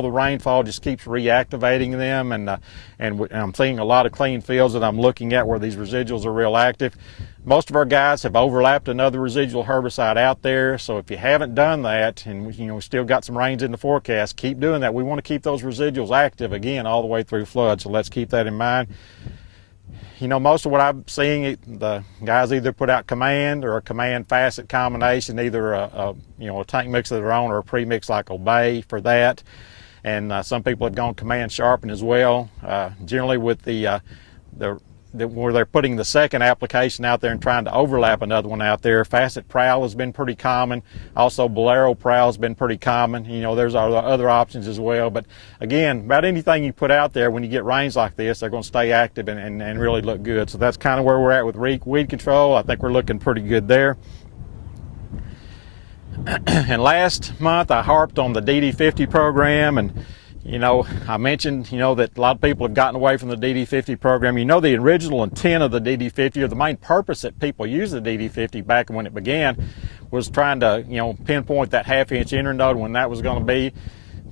the rainfall just keeps reactivating them, and I'm seeing a lot of clean fields that I'm looking at where these residuals are real active. Most of our guys have overlapped another residual herbicide out there, so if you haven't done that, and we still got some rains in the forecast, keep doing that. We want to keep those residuals active again all the way through flood, so let's keep that in mind. Most of what I'm seeing, the guys either put out Command or a Command Facet combination, either a tank mix of their own or a premix like Obey for that. And some people have gone Command Sharpen as well. Generally with where they're putting the second application out there and trying to overlap another one out there. Facet Prowl has been pretty common. Also Bolero Prowl has been pretty common. There's other options as well. But again, about anything you put out there, when you get rains like this, they're going to stay active and really look good. So that's kind of where we're at with weed control. I think we're looking pretty good there. And last month I harped on the DD50 program, and I mentioned, that a lot of people have gotten away from the DD50 program. The original intent of the DD50, or the main purpose that people used the DD50 back when it began, was trying to, pinpoint that half-inch internode when that was going to be,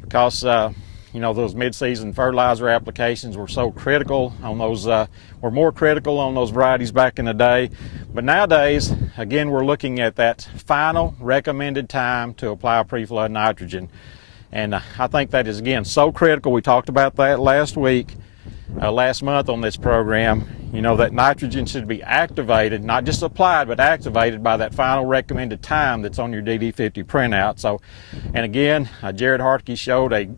because, those mid-season fertilizer applications were so critical on those, were more critical on those varieties back in the day. But nowadays, again, we're looking at that final recommended time to apply pre-flood nitrogen. And I think that is, again, so critical. We talked about that last month on this program. That nitrogen should be activated, not just applied, but activated by that final recommended time that's on your DD50 printout. So, and again, Jared Hartke showed a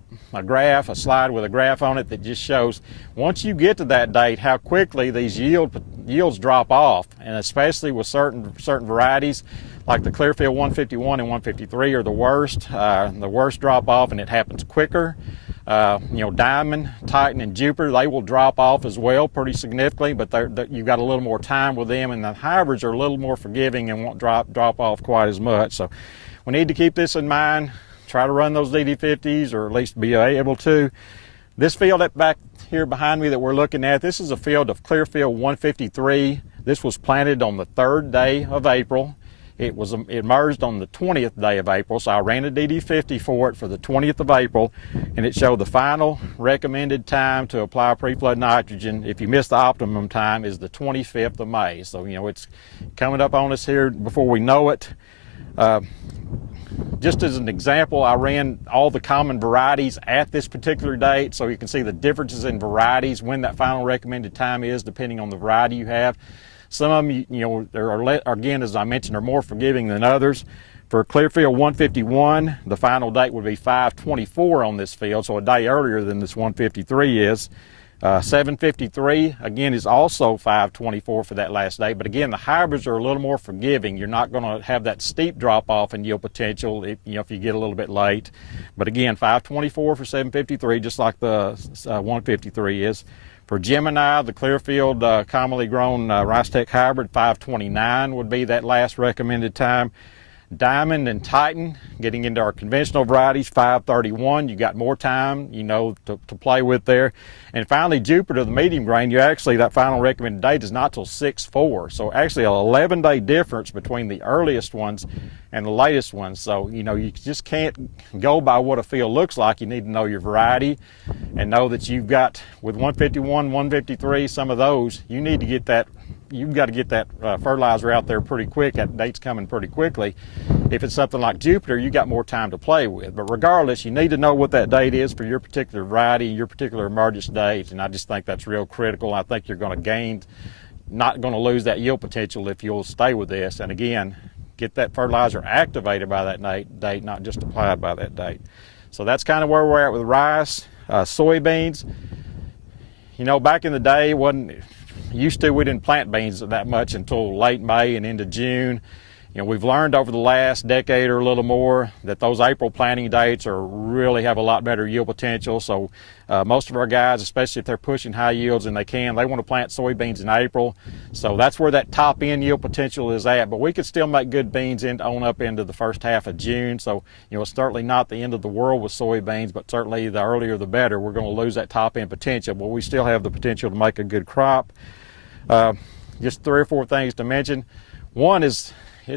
slide with a graph on it that just shows once you get to that date, how quickly these yields drop off, and especially with certain varieties. Like the Clearfield 151 and 153 are the worst drop off, and it happens quicker. Diamond, Titan, and Jupiter, they will drop off as well pretty significantly, but you've got a little more time with them, and the hybrids are a little more forgiving and won't drop off quite as much. So we need to keep this in mind. Try to run those DD50s, or at least be able to. This field up back here behind me that we're looking at, this is a field of Clearfield 153. This was planted on the 3rd day of April. It emerged on the 20th day of April, so I ran a DD50 for it for the 20th of April, and it showed the final recommended time to apply pre-flood nitrogen, if you miss the optimum time, is the 25th of May. So, it's coming up on us here before we know it. Just as an example, I ran all the common varieties at this particular date, so you can see the differences in varieties when that final recommended time is, depending on the variety you have. Some of them, again, as I mentioned, are more forgiving than others. For Clearfield 151, the final date would be 5/24 on this field, so a day earlier than this 153 is. 753, again, is also 5/24 for that last day. But again, the hybrids are a little more forgiving. You're not going to have that steep drop-off in yield potential if you get a little bit late. But again, 5/24 for 753, just like the 153 is. For Gemini, the Clearfield commonly grown Rice Tech hybrid, 5/29 would be that last recommended time. Diamond and Titan, getting into our conventional varieties, 5/31. You got more time, to play with there. And finally, Jupiter, the medium grain, that final recommended date is not till 6/4. So actually, an 11-day difference between the earliest ones and the latest ones. So, you just can't go by what a field looks like. You need to know your variety and know that you've got, with 151, 153, some of those, you need to get that. You've got to get that fertilizer out there pretty quick. That date's coming pretty quickly. If it's something like Jupiter, you got more time to play with. But regardless, you need to know what that date is for your particular variety, your particular emergence date. And I just think that's real critical. I think you're going to gain, not going to lose that yield potential if you'll stay with this. And again, get that fertilizer activated by that date, not just applied by that date. So that's kind of where we're at with rice. Soybeans, back in the day, we didn't plant beans that much until late May and into June. we've learned over the last decade or a little more that those April planting dates really have a lot better yield potential. So most of our guys, especially if they're pushing high yields and they want to plant soybeans in April. So that's where that top end yield potential is at. But we could still make good beans on up into the first half of June. So it's certainly not the end of the world with soybeans, but certainly the earlier the better. We're going to lose that top end potential, but we still have the potential to make a good crop. Just 3 or 4 things to mention. One is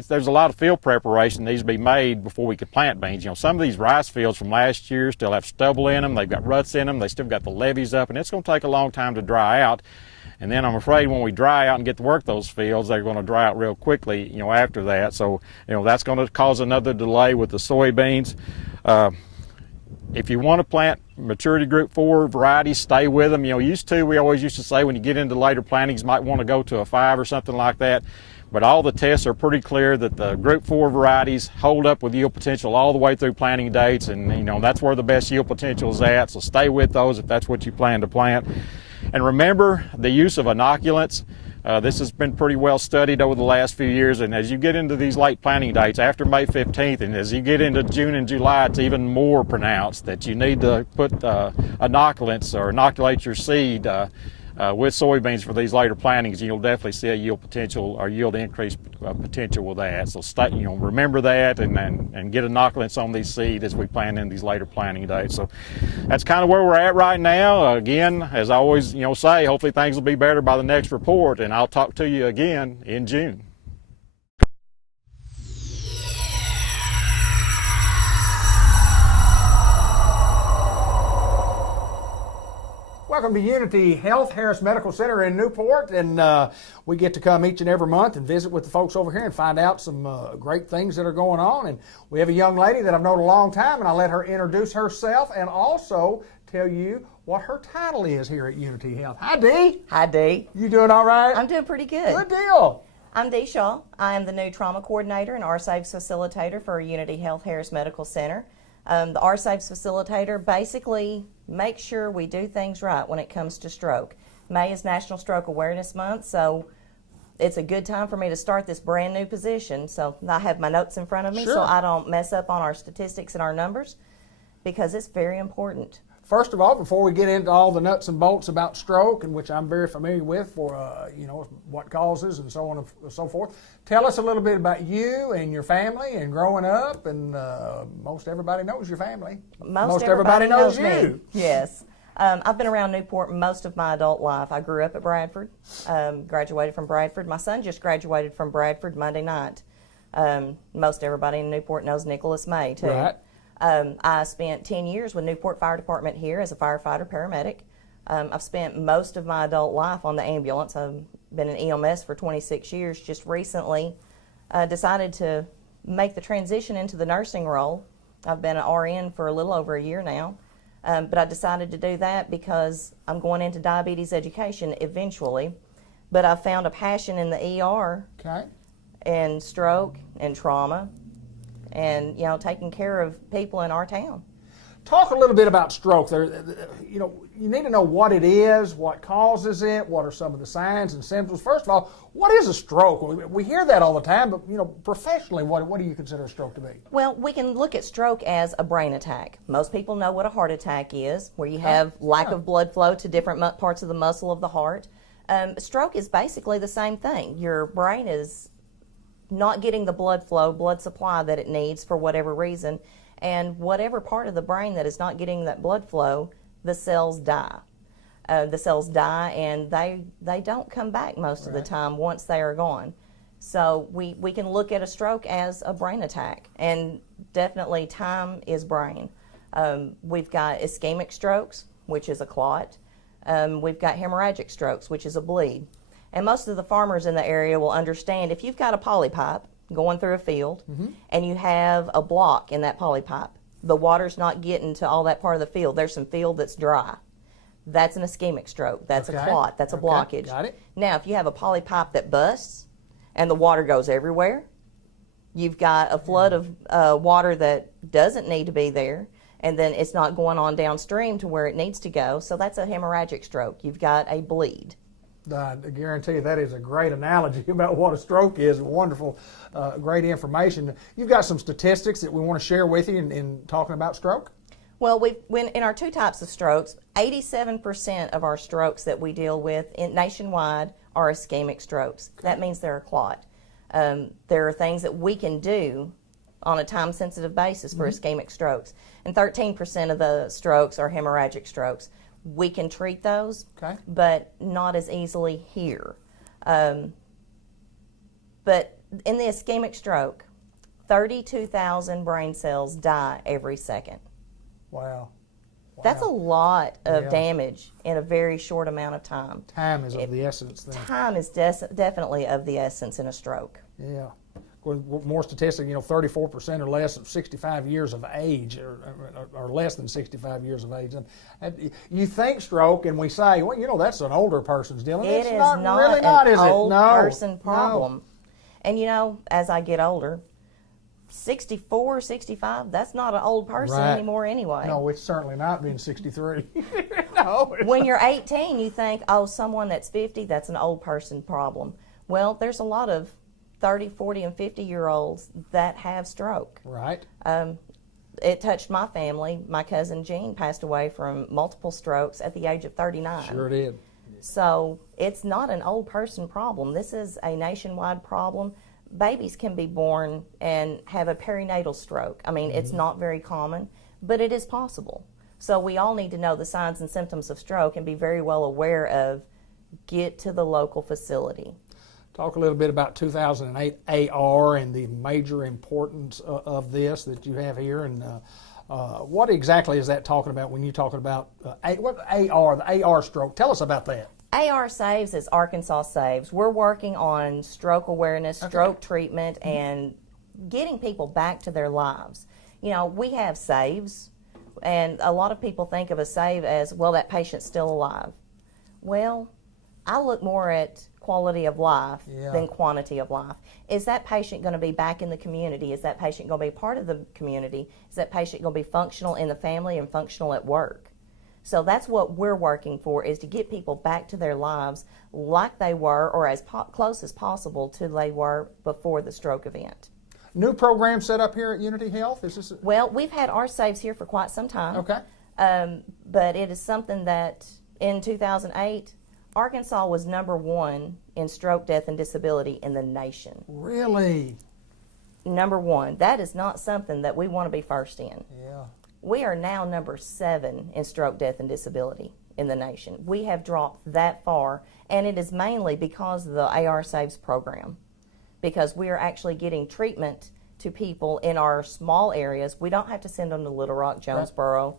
there's a lot of field preparation that needs to be made before we could plant beans. Some of these rice fields from last year still have stubble in them, they've got ruts in them, they still got the levees up, and it's going to take a long time to dry out. And then I'm afraid when we dry out and get to work those fields, they're going to dry out real quickly, after that. So, that's going to cause another delay with the soybeans. If you want to plant maturity group 4 varieties, stay with them. We always used to say when you get into later plantings, you might want to go to a 5 or something like that. But all the tests are pretty clear that the group 4 varieties hold up with yield potential all the way through planting dates, and that's where the best yield potential is at. So stay with those if that's what you plan to plant. And remember the use of inoculants. This has been pretty well studied over the last few years, and as you get into these late planting dates after May 15th, and as you get into June and July, it's even more pronounced that you need to put inoculants or inoculate your seed with soybeans for these later plantings. You'll definitely see a yield potential or yield increase potential with that. So remember that and get inoculants on these seed as we plant in these later planting dates. So that's kind of where we're at right now. Again, as I always say, hopefully things will be better by the next report, and I'll talk to you again in June. Welcome to Unity Health Harris Medical Center in Newport, and we get to come each and every month and visit with the folks over here and find out some great things that are going on. And we have a young lady that I've known a long time, and I'll let her introduce herself and also tell you what her title is here at Unity Health. Hi, Dee. Hi, Dee. You doing all right? I'm doing pretty good. Good deal. I'm Dee Shaw. I am the new trauma coordinator and RSAVES facilitator for Unity Health Harris Medical Center. The RSAVES facilitator basically makes sure we do things right when it comes to stroke. May is National Stroke Awareness Month, so it's a good time for me to start this brand new position. So I have my notes in front of me so I don't mess up on our statistics and our numbers, because it's very important. First of all, before we get into all the nuts and bolts about stroke, and which I'm very familiar with for what causes and so on and so forth, tell us a little bit about you and your family and growing up. And most everybody knows your family. Most everybody knows you. Me. Yes. I've been around Newport most of my adult life. I grew up at Bradford, graduated from Bradford. My son just graduated from Bradford Monday night. Most everybody in Newport knows Nicholas May, too. Right. I spent 10 years with Newport Fire Department here as a firefighter paramedic. I've spent most of my adult life on the ambulance. I've been in EMS for 26 years. Just recently decided to make the transition into the nursing role. I've been an RN for a little over a year now, but I decided to do that because I'm going into diabetes education eventually. But I found a passion in the ER and stroke and trauma, and taking care of people in our town. Talk a little bit about stroke. You need to know what it is, what causes it, what are some of the signs and symptoms. First of all, what is a stroke? We hear that all the time, but professionally, what do you consider a stroke to be? Well, we can look at stroke as a brain attack. Most people know what a heart attack is, where you have lack of blood flow to different parts of the muscle of the heart. Stroke is basically the same thing. Your brain is not getting the blood supply that it needs for whatever reason, and whatever part of the brain that is not getting that blood flow, the cells die. And they don't come back most of the time once they are gone. So we can look at a stroke as a brain attack, and definitely time is brain. We've got ischemic strokes, which is a clot. We've got hemorrhagic strokes, which is a bleed. And most of the farmers in the area will understand if you've got a polypipe going through a field and you have a block in that polypipe, the water's not getting to all that part of the field. There's some field that's dry. That's an ischemic stroke. That's a clot. That's a blockage. Got it. Now, if you have a polypipe that busts and the water goes everywhere, you've got a flood of water that doesn't need to be there, and then it's not going on downstream to where it needs to go. So that's a hemorrhagic stroke. You've got a bleed. I guarantee you that is a great analogy about what a stroke is. Wonderful, great information. You've got some statistics that we want to share with you in talking about stroke? Well, when in our two types of strokes, 87% of our strokes that we deal with nationwide are ischemic strokes. That means they're a clot. There are things that we can do on a time-sensitive basis for ischemic strokes. And 13% of the strokes are hemorrhagic strokes. We can treat those, but not as easily here. But in the ischemic stroke, 32,000 brain cells die every second. Wow. That's a lot of damage in a very short amount of time. Time is of the essence then. Time is definitely of the essence in a stroke. Yeah. More statistics, 34% or less of 65 years of age, or less than 65 years of age. You think stroke, and we say, well, that's an older person's deal. It is not not really an not, is it? old No. person problem. And as I get older, 64, 65, that's not an old person anymore anyway. No, it's certainly not being 63. No. When you're 18, you think, oh, someone that's 50, that's an old person problem. Well, there's a lot of 30, 40, and 50-year-olds that have stroke. Right. It touched my family. My cousin Jean passed away from multiple strokes at the age of 39. Sure did. So it's not an old person problem. This is a nationwide problem. Babies can be born and have a perinatal stroke. I mean, it's not very common, but it is possible. So we all need to know the signs and symptoms of stroke and be very well aware of, get to the local facility. Talk a little bit about 2008 AR and the major importance of this that you have here, and what exactly is that talking about when you're talking about what AR, the AR stroke? Tell us about that. AR Saves is Arkansas Saves. We're working on stroke awareness, stroke treatment, and getting people back to their lives. We have saves, and a lot of people think of a save as, well, that patient's still alive. Well, I look more at quality of life than quantity of life. Is that patient going to be back in the community? Is that patient going to be part of the community? Is that patient going to be functional in the family and functional at work? So that's what we're working for, is to get people back to their lives like they were, or as close as possible to they were before the stroke event. New program set up here at Unity Health? Is this Well, we've had our saves here for quite some time. Okay. But it is something that in 2008, Arkansas was #1 in stroke, death, and disability in the nation. Really? #1. That is not something that we want to be first in. Yeah. We are now #7 in stroke, death, and disability in the nation. We have dropped that far, and it is mainly because of the AR Saves program, because we are actually getting treatment to people in our small areas. We don't have to send them to Little Rock, Jonesboro.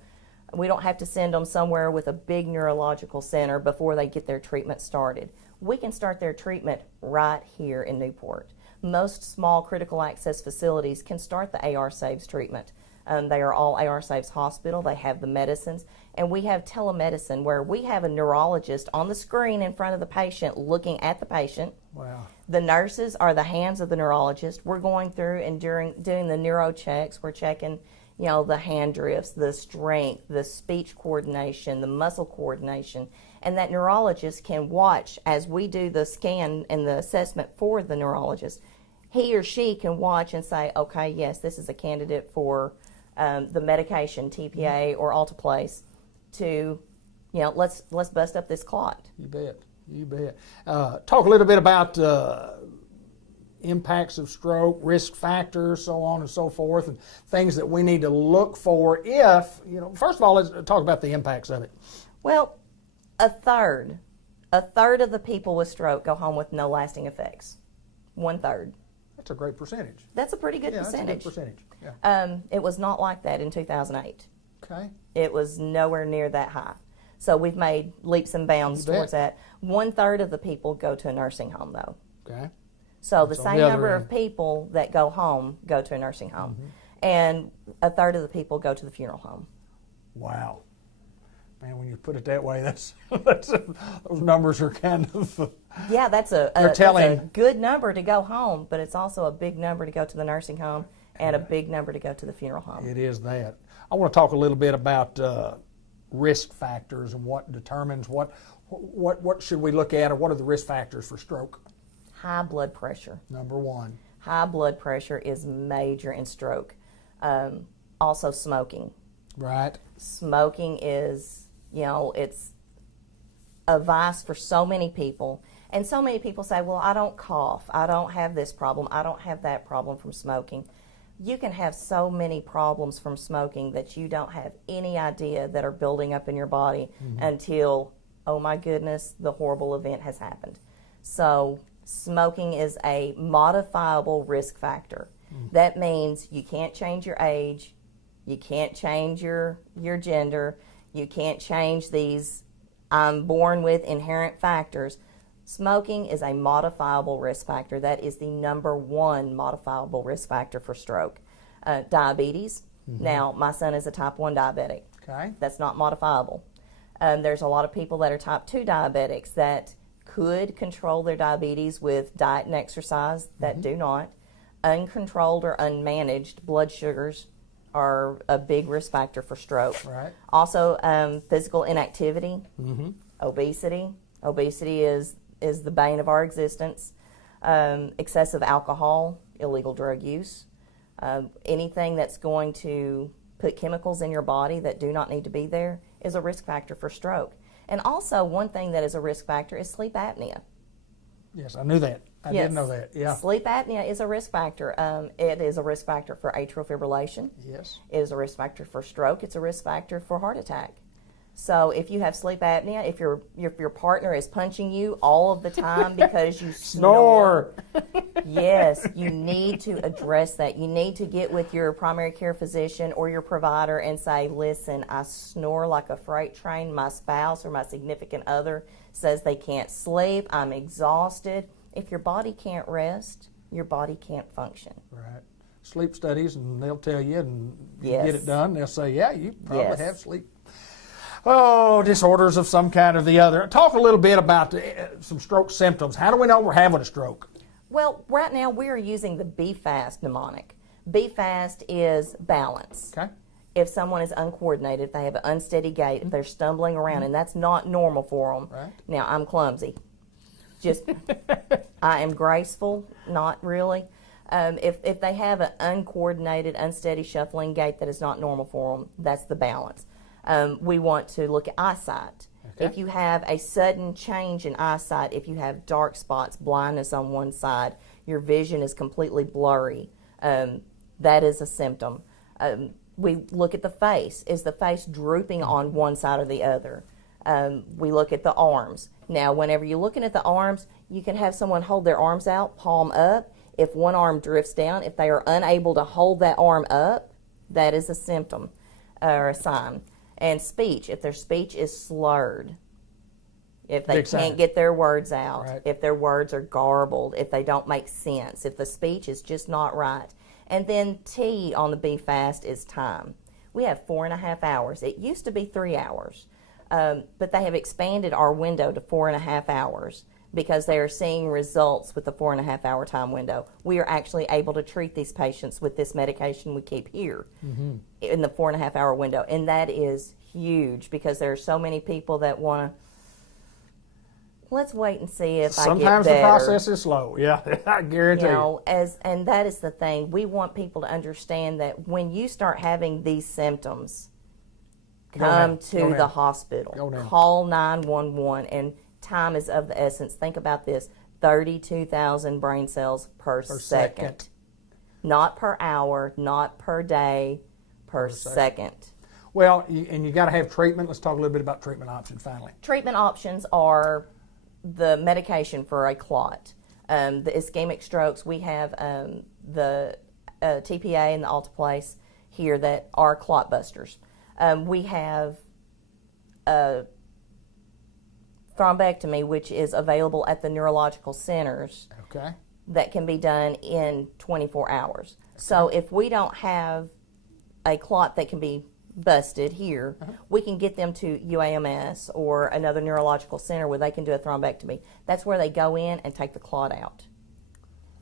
We don't have to send them somewhere with a big neurological center before they get their treatment started. We can start their treatment right here in Newport. Most small critical access facilities can start the AR Saves treatment. They are all AR Saves Hospital. They have the medicines. And we have telemedicine, where we have a neurologist on the screen in front of the patient looking at the patient. Wow. The nurses are the hands of the neurologist. We're going through and doing the neuro checks. We're checking, the hand drifts, the strength, the speech coordination, the muscle coordination. And that neurologist can watch as we do the scan and the assessment for the neurologist. He or she can watch and say, okay, yes, this is a candidate for the medication, TPA or Alteplase, to, let's bust up this clot. You bet. You bet. Talk a little bit about impacts of stroke, risk factors, so on and so forth, and things that we need to look for if, first of all, let's talk about the impacts of it. Well, a third of the people with stroke go home with no lasting effects. 1/3. That's a great percentage. That's a pretty good percentage. That's a good percentage. Yeah. It was not like that in 2008. Okay. It was nowhere near that high. So we've made leaps and bounds towards that. 1/3 of the people go to a nursing home, though. Okay. So That's the on same the other number end. of people that go home go to a nursing home. And 1/3 of the people go to the funeral home. Wow. Man, when you put it that way, those numbers are kind of... Yeah, that's You're telling- that's a good number to go home, but it's also a big number to go to the nursing home and a big number to go to the funeral home. It is that. I want to talk a little bit about risk factors and what determines what should we look at, or what are the risk factors for stroke? High blood pressure. Number one. High blood pressure is major in stroke. Also smoking. Right. Smoking is, it's a vice for so many people. And so many people say, well, I don't cough. I don't have this problem. I don't have that problem from smoking. You can have so many problems from smoking that you don't have any idea that are building up in your body until, oh my goodness, the horrible event has happened. So smoking is a modifiable risk factor. That means you can't change your age, you can't change your gender, you can't change these I'm born with inherent factors. Smoking is a modifiable risk factor. That is the number one modifiable risk factor for stroke. Diabetes. Now, my son is a type 1 diabetic. Okay. That's not modifiable. There's a lot of people that are type 2 diabetics that could control their diabetes with diet and exercise that do not. Uncontrolled or unmanaged blood sugars are a big risk factor for stroke. Right. Also, physical inactivity, obesity. Obesity is the bane of our existence. Excessive alcohol, illegal drug use, anything that's going to put chemicals in your body that do not need to be there is a risk factor for stroke. And also, one thing that is a risk factor is sleep apnea. Yes, I knew that. I did know that. Yeah. Sleep apnea is a risk factor. It is a risk factor for atrial fibrillation. Yes. It is a risk factor for stroke. It's a risk factor for heart attack. So if you have sleep apnea, if your partner is punching you all of the time because you snore, yes, you need to address that. You need to get with your primary care physician or your provider and say, listen, I snore like a freight train. My spouse or my significant other says they can't sleep. I'm exhausted. If your body can't rest, your body can't function. Right. Sleep studies, and they'll tell you, and you Yes. get it done. They'll say, yeah, you probably Yes. have sleep. Oh, disorders of some kind or the other. Talk a little bit about some stroke symptoms. How do we know we're having a stroke? Well, right now we are using the Be Fast mnemonic. Be Fast is balance. Okay. If someone is uncoordinated, if they have an unsteady gait, if they're stumbling around, and that's not normal for them. Right. Now, I'm clumsy. Just, I am graceful, not really. If they have an uncoordinated, unsteady, shuffling gait that is not normal for them, that's the balance. We want to look at eyesight. Okay. If you have a sudden change in eyesight, if you have dark spots, blindness on one side, your vision is completely blurry, that is a symptom. We look at the face. Is the face drooping on one side or the other? We look at the arms. Now, whenever you're looking at the arms, you can have someone hold their arms out, palm up. If one arm drifts down, if they are unable to hold that arm up, that is a symptom or a sign. And speech, if their speech is slurred, if they Big sign. can't get their words out, Right. if their words are garbled, if they don't make sense, if the speech is just not right. And then T on the Be Fast is time. We have 4.5 hours. It used to be 3 hours, but they have expanded our window to 4.5 hours because they are seeing results with the 4.5 hour time window. We are actually able to treat these patients with this medication we keep here in the 4.5 hour window. And that is huge because there are so many people that want to, let's wait and see if I get Sometimes better. the process is slow. Yeah, I guarantee you. And that is the thing. We want people to understand that when you start having these symptoms, come to the hospital. Go now. Call 911, and time is of the essence. Think about this: 32,000 brain cells per second. Not per hour, not per day, per second. Well, and you got to have treatment. Let's talk a little bit about treatment options finally. Treatment options are the medication for a clot. The ischemic strokes, we have the TPA and the alteplase here that are clot busters. We have thrombectomy, which is available at the neurological centers. Okay. That can be done in 24 hours. So if we don't have a clot that can be busted here, we can get them to UAMS or another neurological center where they can do a thrombectomy. That's where they go in and take the clot out.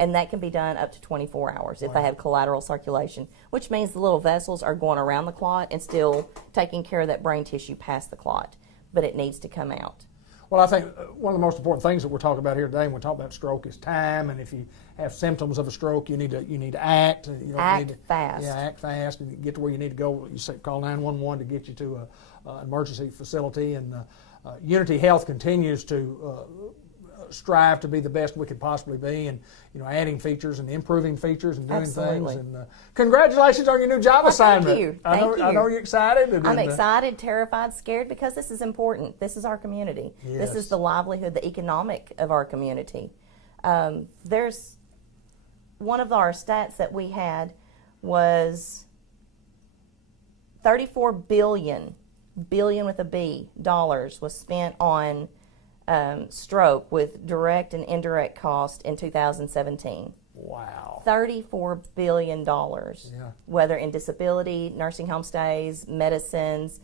And that can be done up to 24 hours if they have collateral circulation, which means the little vessels are going around the clot and still taking care of that brain tissue past the clot, but it needs to come out. Well, I think one of the most important things that we're talking about here today when we talk about stroke is time. And if you have symptoms of a stroke, you need to act. You don't Act need to, fast. Yeah, act fast and get to where you need to go. You say, call 911 to get you to an emergency facility. And Unity Health continues to strive to be the best we could possibly be, and adding features and improving features and doing Absolutely. things. And congratulations on your new job assignment. Thank you. I know you're excited. I'm excited, terrified, scared, because this is important. This is our community. This Yes. is the livelihood, the economic of our community. There's one of our stats that we had was $34 billion with a B, dollars was spent on stroke with direct and indirect cost in 2017. Wow. $34 billion, Yeah. whether in disability, nursing home stays, medicines,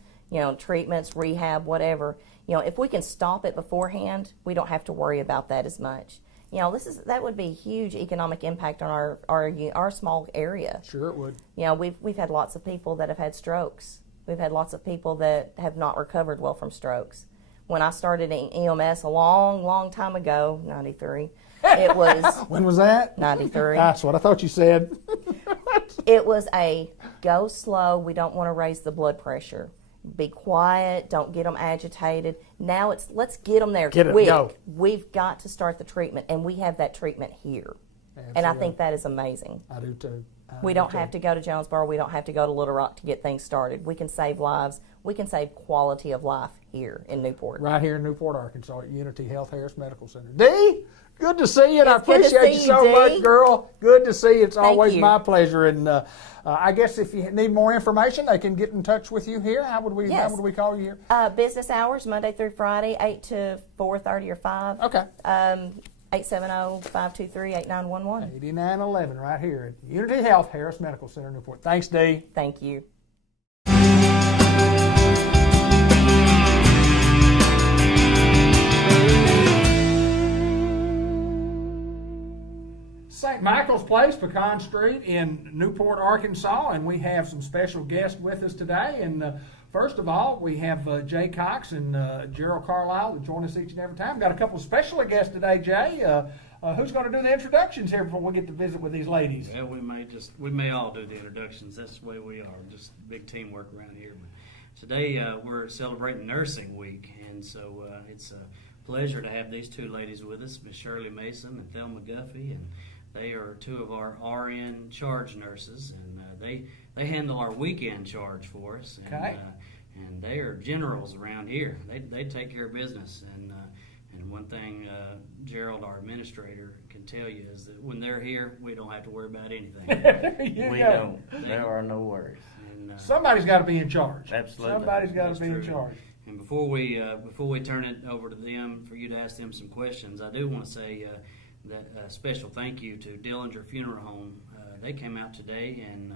treatments, rehab, whatever. If we can stop it beforehand, we don't have to worry about that as much. That would be a huge economic impact on our small area. Sure it would. We've had lots of people that have had strokes. We've had lots of people that have not recovered well from strokes. When I started in EMS a long, long time ago, 93, it was... When was that? 93. That's what I thought you said. It was a go slow, we don't want to raise the blood pressure. Be quiet, don't get them agitated. Now it's let's get them there quick. Go. We've got to start the treatment, and we have that treatment here. And I think that is amazing. I do too. We don't have to go to Jonesboro. We don't have to go to Little Rock to get things started. We can save lives. We can save quality of life here in Newport. Right here in Newport, Arkansas, at Unity Health Harris Medical Center. Dee, good to see you, and I It's good to appreciate you see so you, much, Dee. girl. Good to see you. It's Thank always you. my pleasure. And I guess if you need more information, they can get in touch with you here. How would we call you here? Business hours, Monday through Friday, 8 to 4:30 or 5. Okay. 870-523-8911. 8911 right here at Unity Health Harris Medical Center, Newport. Thanks, Dee. Thank you. St. Michael's Place, Pecan Street in Newport, Arkansas, and we have some special guests with us today. And first of all, we have Jay Cox and Gerald Carlisle that join us each and every time. Got a couple of special guests today, Jay. Who's going to do the introductions here before we get to visit with these ladies? Well, we may all do the introductions. That's the way we are. Just big teamwork around here. But today we're celebrating Nursing Week, and so it's a pleasure to have these two ladies with us, Miss Shirley Mason and Thelma Guffey, and they are two of our RN charge nurses, and they handle our weekend charge for us. And, Okay. And they are generals around here. They take care of business. And one thing Gerald, our administrator, can tell you is that when they're here, we don't have to worry about anything. We don't. There are no worries. And, somebody's got to be in charge. Absolutely. Somebody's got That's to be in true. charge. And before we turn it over to them for you to ask them some questions, I do want to say that a special thank you to Dillinger Funeral Home. They came out today and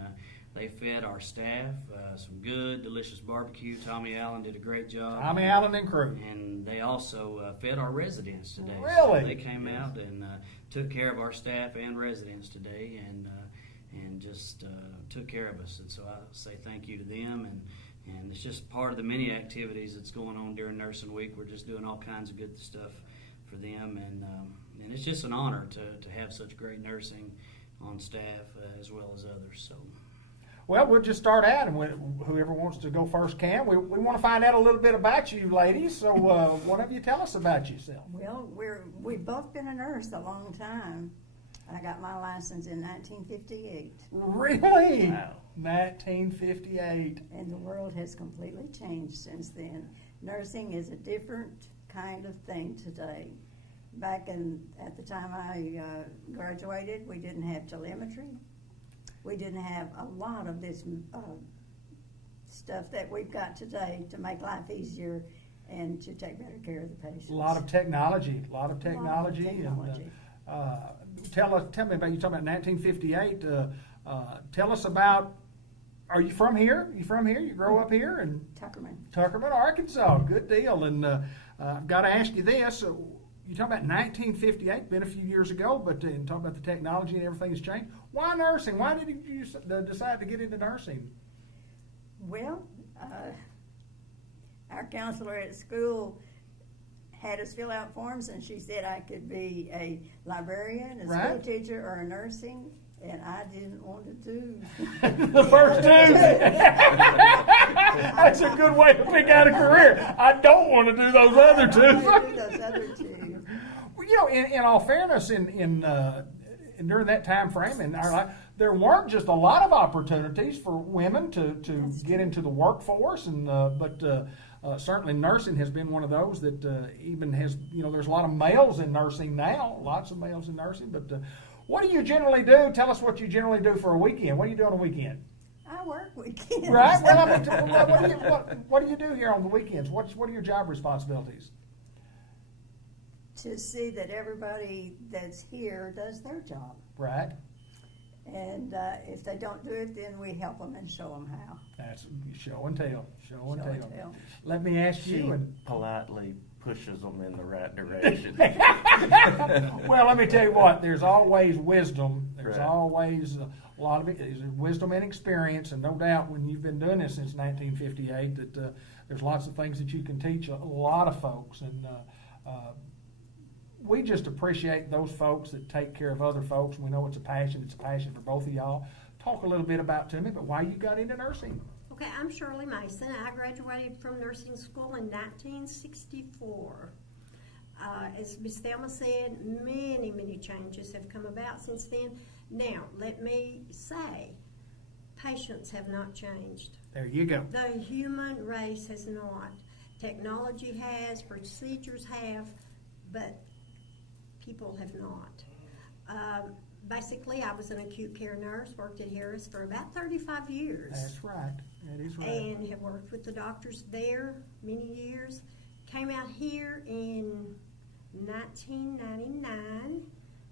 they fed our staff some good, delicious barbecue. Tommy Allen did a great job. Tommy Allen and crew. And they also fed our residents today. Really? So they came out and took care of our staff and residents today, and just took care of us. And so I say thank you to them. And it's just part of the many activities that's going on during Nursing Week. We're just doing all kinds of good stuff for them, and it's just an honor to have such great nursing on staff as well as others. So. Well, we'll just start out, and whoever wants to go first can. We want to find out a little bit about you, ladies. So, one of you tell us about yourself. Well, we've both been a nurse a long time. I got my license in 1958. Really? Wow. 1958. And the world has completely changed since then. Nursing is a different kind of thing today. Back at the time I graduated, we didn't have telemetry. We didn't have a lot of this stuff that we've got today to make life easier and to take better care of the patients. A lot of technology. And, tell me about, you talking about 1958. Tell us about, are you from here? You grow up here? Tuckerman, Arkansas. Good deal. And I've got to ask you this. you talk about 1958, been a few years ago, but and talk about the technology and everything has changed. Why nursing? Why did you decide to get into nursing? Well, our counselor at school had us fill out forms, and she said I could be a librarian, a school teacher, or a nursing, and I didn't want to do the first two. That's a good way to pick out a career. I don't want to do those other two. I want to do those other two. Well, you know, in all fairness, in during that time frame in our life, there weren't just a lot of opportunities for women to get into the workforce, and but certainly nursing has been one of those that even has, you know, there's a lot of males in nursing now, lots of males in nursing, but what do you generally do? Tell us what you generally do for a weekend. What do you do on a weekend? I work weekends. Right. Well, I mean, what do you do here on the weekends? What are your job responsibilities? To see that everybody that's here does their job. Right. And if they don't do it, then we help them and show them how. That's show and tell. Show and tell. tell. Let me ask She you. politely pushes them in the right direction. Well, let me tell you what. There's always wisdom. There's Right. always a lot of it is wisdom and experience, and no doubt when you've been doing this since 1958, that there's lots of things that you can teach a lot of folks, and we just appreciate those folks that take care of other folks. We know it's a passion. It's a passion for both of y'all. Talk a little bit about to me, but why you got into nursing. Okay, I'm Shirley Mason. I graduated from nursing school in 1964. As Ms. Thelma said, many changes have come about since then. Now, let me say, patients have not changed. There you go. The human race has not. Technology has, procedures have, but people have not. Basically, I was an acute care nurse, worked at Harris for about 35 years. That's right. That is right. And have worked with the doctors there many years. Came out here in 1999.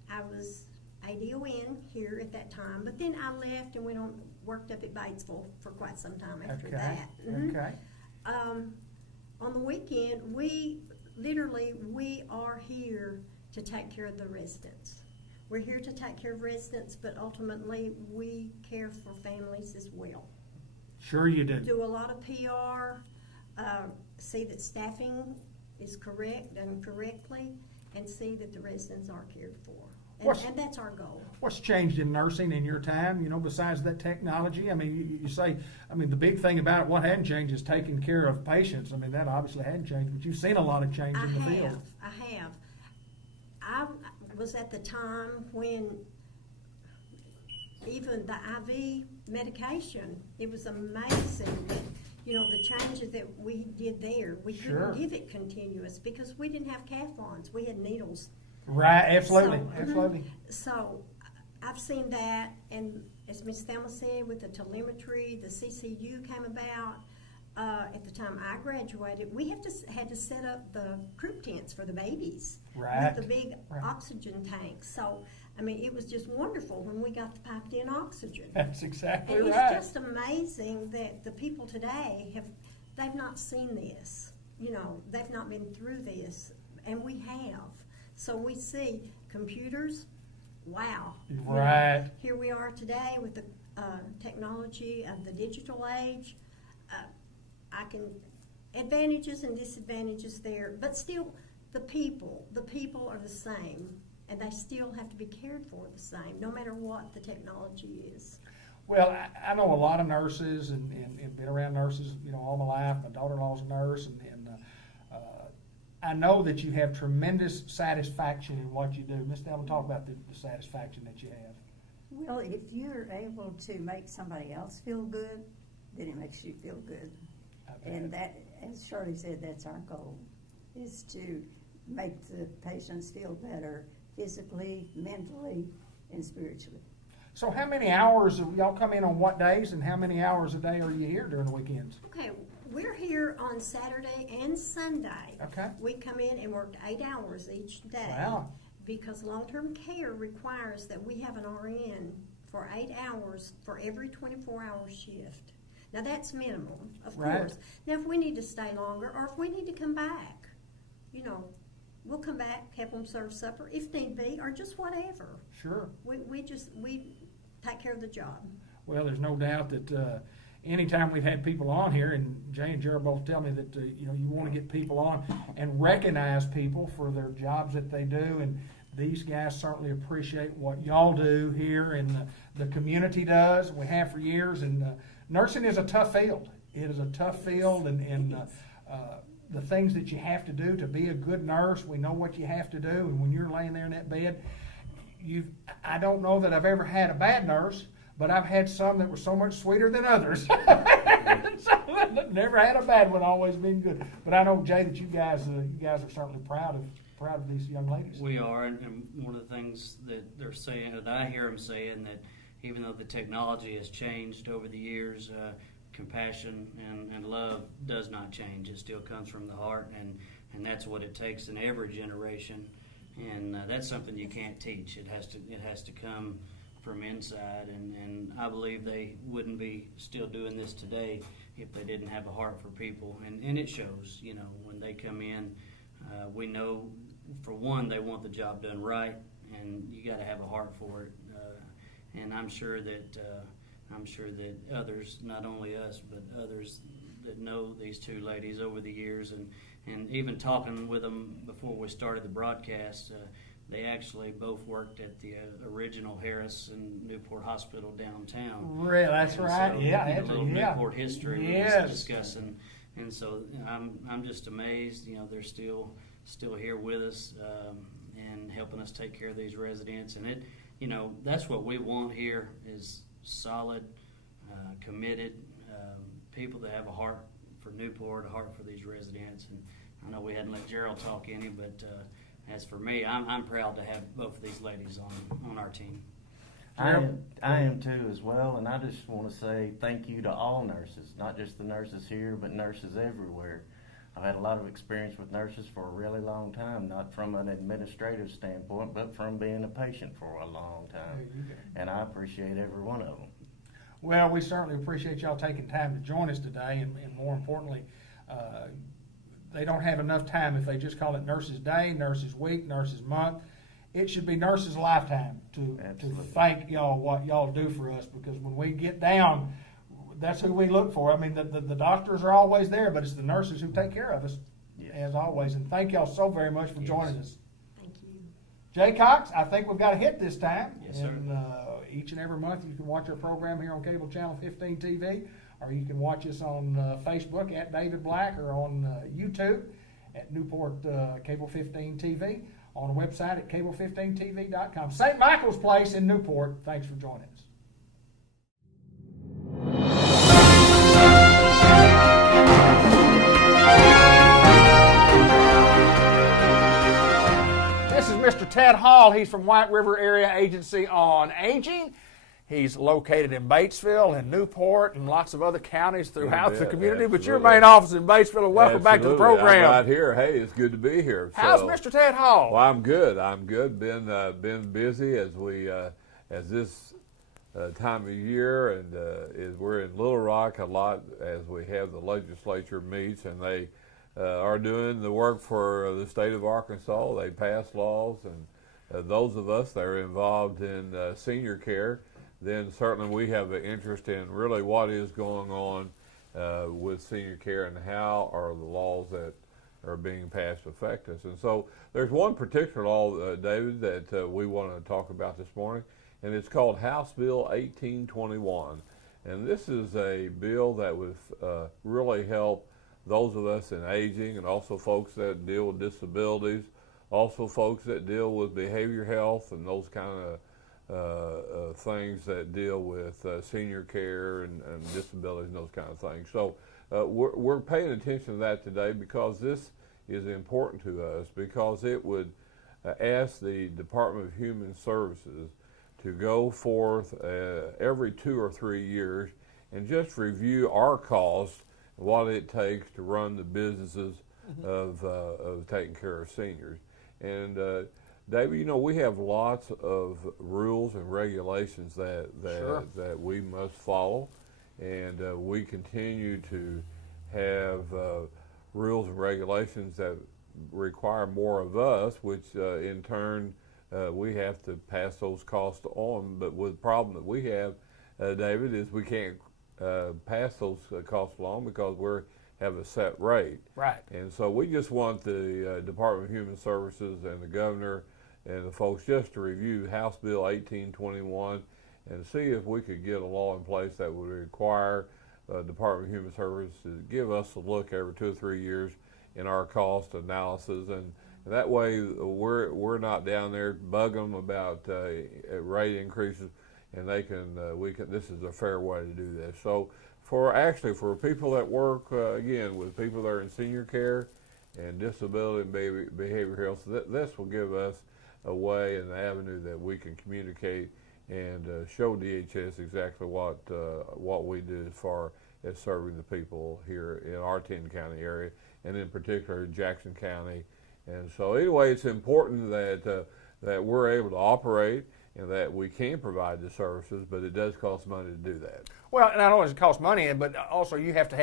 I was ADON here at that time, but then I left and went on, worked up at Batesville for quite some time after that. Okay. On the weekend, we are here to take care of the residents. We're here to take care of residents, but ultimately we care for families as well. Sure you do. Do a lot of PR, see that staffing is correct, done correctly, and see that the residents are cared for. And that's our goal. What's changed in nursing in your time, you know, besides that technology? I mean, you say, I mean, the big thing about it, what hadn't changed is taking care of patients. I mean, that obviously hadn't changed, but you've seen a lot of change in the field. I have. I was at the time when even the IV medication, it was amazing that, you know, the changes that we did there. We couldn't give it continuous because we didn't have cath-ons. We had needles. Right, absolutely, absolutely. So I've seen that, and as Ms. Thelma said, with the telemetry, the CCU came about. At the time I graduated, we had to set up the croup tents for the babies with the big oxygen tanks. So, I mean, it was just wonderful when we got the piped in oxygen. That's exactly and right. It's just amazing that the people today they've not seen this. You know, they've not been through this, and we have. So we see computers, wow. Right. You know, here we are today with the technology of the digital age. Advantages and disadvantages there, but still the people are the same, and they still have to be cared for the same, no matter what the technology is. Well, I know a lot of nurses and been around nurses, you know, all my life. My daughter-in-law's a nurse, and I know that you have tremendous satisfaction in what you do. Ms. Thelma, talk about the satisfaction that you have. Well, if you're able to make somebody else feel good, then it makes you feel good. And that, as Shirley said, that's our goal, is to make the patients feel better physically, mentally, and spiritually. So how many hours, y'all come in on what days, and how many hours a day are you here during the weekends? Okay, we're here on Saturday and Sunday. Okay. We come in and work 8 hours each day. Wow. Because long-term care requires that we have an RN for 8 hours for every 24-hour shift. Now, that's minimum, of course. Now, if we need to stay longer or if we need to come back, you know, we'll come back, help them serve supper if need be, or just whatever. Sure. We take care of the job. Well, there's no doubt that anytime we've had people on here, and Jay and Gerald both tell me that you want to get people on and recognize people for their jobs that they do, and these guys certainly appreciate what y'all do here, and the community does, and we have for years. And nursing is a tough field. It is a tough field, and the things that you have to do to be a good nurse, we know what you have to do. And when you're laying there in that bed, I don't know that I've ever had a bad nurse, but I've had some that were so much sweeter than others. Never had a bad one, always been good. But I know, Jay, that you guys are certainly proud of these young ladies. We are, and one of the things that they're saying, that I hear them saying, that even though the technology has changed over the years, compassion and love does not change. It still comes from the heart, and that's what it takes in every generation. And that's something you can't teach. It has to come from inside, and I believe they wouldn't be still doing this today if they didn't have a heart for people, and it shows. When they come in, we know, for one, they want the job done right, and you got to have a heart for it. And I'm sure that others, not only us, but others that know these two ladies over the years, and even talking with them before we started the broadcast, they actually both worked at the original Harris and Newport Hospital downtown. Really, that's and right. So, Yeah, a little Newport history yes. we was discussing, and so I'm just amazed. They're still here with us and helping us take care of these residents, and that's what we want here is solid, committed people that have a heart for Newport, a heart for these residents. And I know we hadn't let Gerald talk any, but as for me, I'm proud to have both of these ladies on our team. I am too as well, and I just want to say thank you to all nurses, not just the nurses here, but nurses everywhere. I've had a lot of experience with nurses for a really long time, not from an administrative standpoint, but from being a patient for a long time. And I appreciate every one of them. Well, we certainly appreciate y'all taking time to join us today, and more importantly, they don't have enough time if they just call it Nurses Day, Nurses Week, Nurses Month. It should be Nurses Lifetime to thank y'all what y'all do for us, because when we get down, that's who we look for. I mean, the doctors are always there, but it's the nurses who take care of us, as always. And thank y'all so very much for joining us. Thank you. Jay Cox, I think we've got a hit this time. Yes, sir. And each and every month you can watch our program here on Cable Channel 15 TV, or you can watch us on Facebook at David Black, or on YouTube at Newport Cable 15 TV, on the website at cable15tv.com. St. Michael's Place in Newport, thanks for joining us. This is Mr. Ted Hall. He's from White River Area Agency on Aging. He's located in Batesville and Newport and lots of other counties throughout the community. But your main office in Batesville, and welcome back to the program. I'm right here. Hey, it's good to be here. How's Mr. Ted Hall? Well, I'm good. Been busy as this time of year, and we're in Little Rock a lot as we have the legislature meets, and they are doing the work for the state of Arkansas. They pass laws, and those of us that are involved in senior care, then certainly we have an interest in really what is going on with senior care and how are the laws that are being passed affect us. And so there's one particular law, David, that we want to talk about this morning, and it's called House Bill 1821. And this is a bill that would really help those of us in aging, and also folks that deal with disabilities, also folks that deal with behavior health and those kind of things that deal with senior care and disabilities and those kind of things. So we're paying attention to that today because this is important to us, because it would ask the Department of Human Services to go forth every 2 or 3 years and just review our costs, what it takes to run the businesses of taking care of seniors. And David, we have lots of rules and regulations that we must follow, and we continue to have rules and regulations that require more of us, which in turn we have to pass those costs on. But with the problem that we have, David, is we can't pass those costs along because we have a set rate. Right. And so we just want the Department of Human Services and the governor and the folks just to review House Bill 1821 and see if we could get a law in place that would require Department of Human Services to give us a look every 2 or 3 years in our cost analysis, and that way we're not down there bugging them about rate increases, and they can this is a fair way to do this. So for people that work again with people that are in senior care and disability and behavioral health, this will give us a way and an avenue that we can communicate and show DHS exactly what we do as far as serving the people here in our 10-county area, and in particular Jackson County. And so anyway, it's important that that we're able to operate and that we can provide the services, but it does cost money to do that. Well, not only does it cost money, but also you have to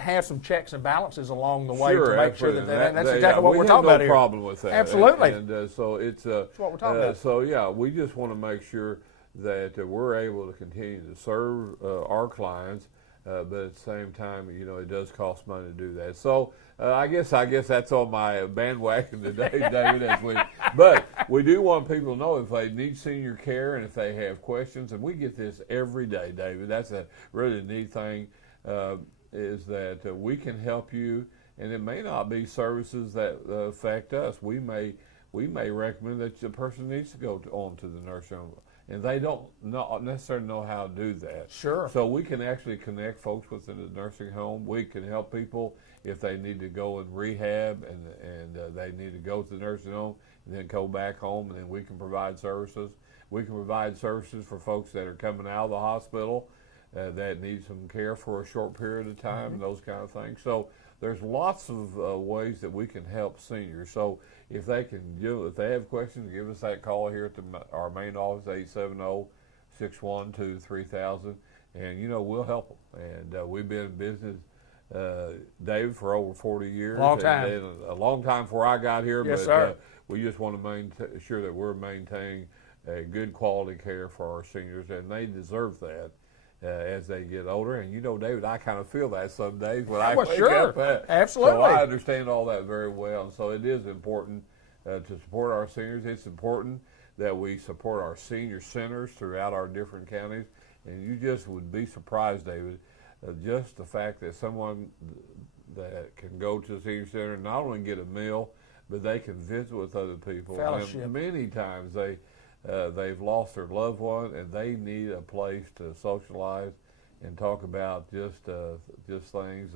have some checks and balances along the way to make sure that's exactly what we're talking about here. We have no problem with that. Absolutely. And so it's that's what we're talking about. So yeah, we just want to make sure that we're able to continue to serve our clients, but at the same time, it does cost money to do that. So I guess that's on my bandwagon today, David. But we do want people to know if they need senior care and if they have questions, and we get this every day, David. That's a really neat thing, is that we can help you, and it may not be services that affect us. We may recommend that the person needs to go on to the nursing home, and they don't necessarily know how to do that. Sure. So we can actually connect folks within the nursing home. We can help people if they need to go and rehab and they need to go to the nursing home and then go back home, and then we can provide services. We can provide services for folks that are coming out of the hospital that need some care for a short period of time, and those kind of things. So there's lots of ways that we can help seniors. So if they have questions, give us that call here at our main office, 870-612-3000, and we'll help them. And we've been in business, Dave, for over 40 years. Long time. And a long time before I got here. Yes, but sir. We just want to make sure that we're maintaining a good quality care for our seniors, and they deserve that. As they get older, and David, I kind of feel that some days when I wake up. Absolutely. So I understand all that very well, and so it is important to support our seniors. It's important that we support our senior centers throughout our different counties, and you just would be surprised, David, just the fact that someone that can go to a senior center and not only get a meal, but they can visit with other people. Fellowship. And many times they've lost their loved one, and they need a place to socialize and talk about just things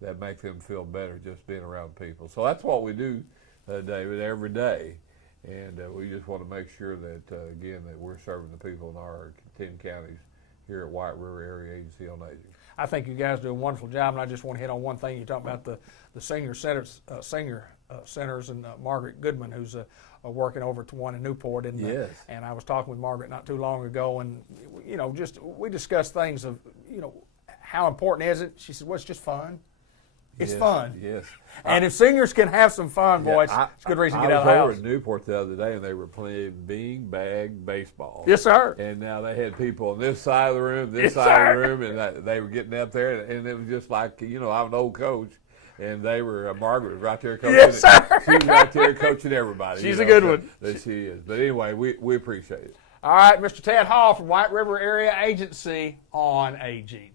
that make them feel better, just being around people. So that's what we do, David, every day, and we just want to make sure that again that we're serving the people in our 10 counties here at White River Area Agency on Aging. I think you guys do a wonderful job, and I just want to hit on one thing. You talk about the senior centers, and Margaret Goodman, who's working over to one in Newport, and yes. And I was talking with Margaret not too long ago, and we discussed things of how important is it. She said, "Well, it's just fun. It's fun." Yes. And if seniors can have some fun, boys, it's a good reason to get out of the house. I was over at Newport the other day, and they were playing beanbag baseball. Yes, sir. And now they had people on this side of the room, this side of the room, and they were getting up there, and it was just like, I'm an old coach, and they were, Margaret was right there coaching. Yes, sir. She was right there coaching everybody. She's a good one. That she is. But anyway, we appreciate it. All right, Mr. Ted Hall from White River Area Agency on Aging.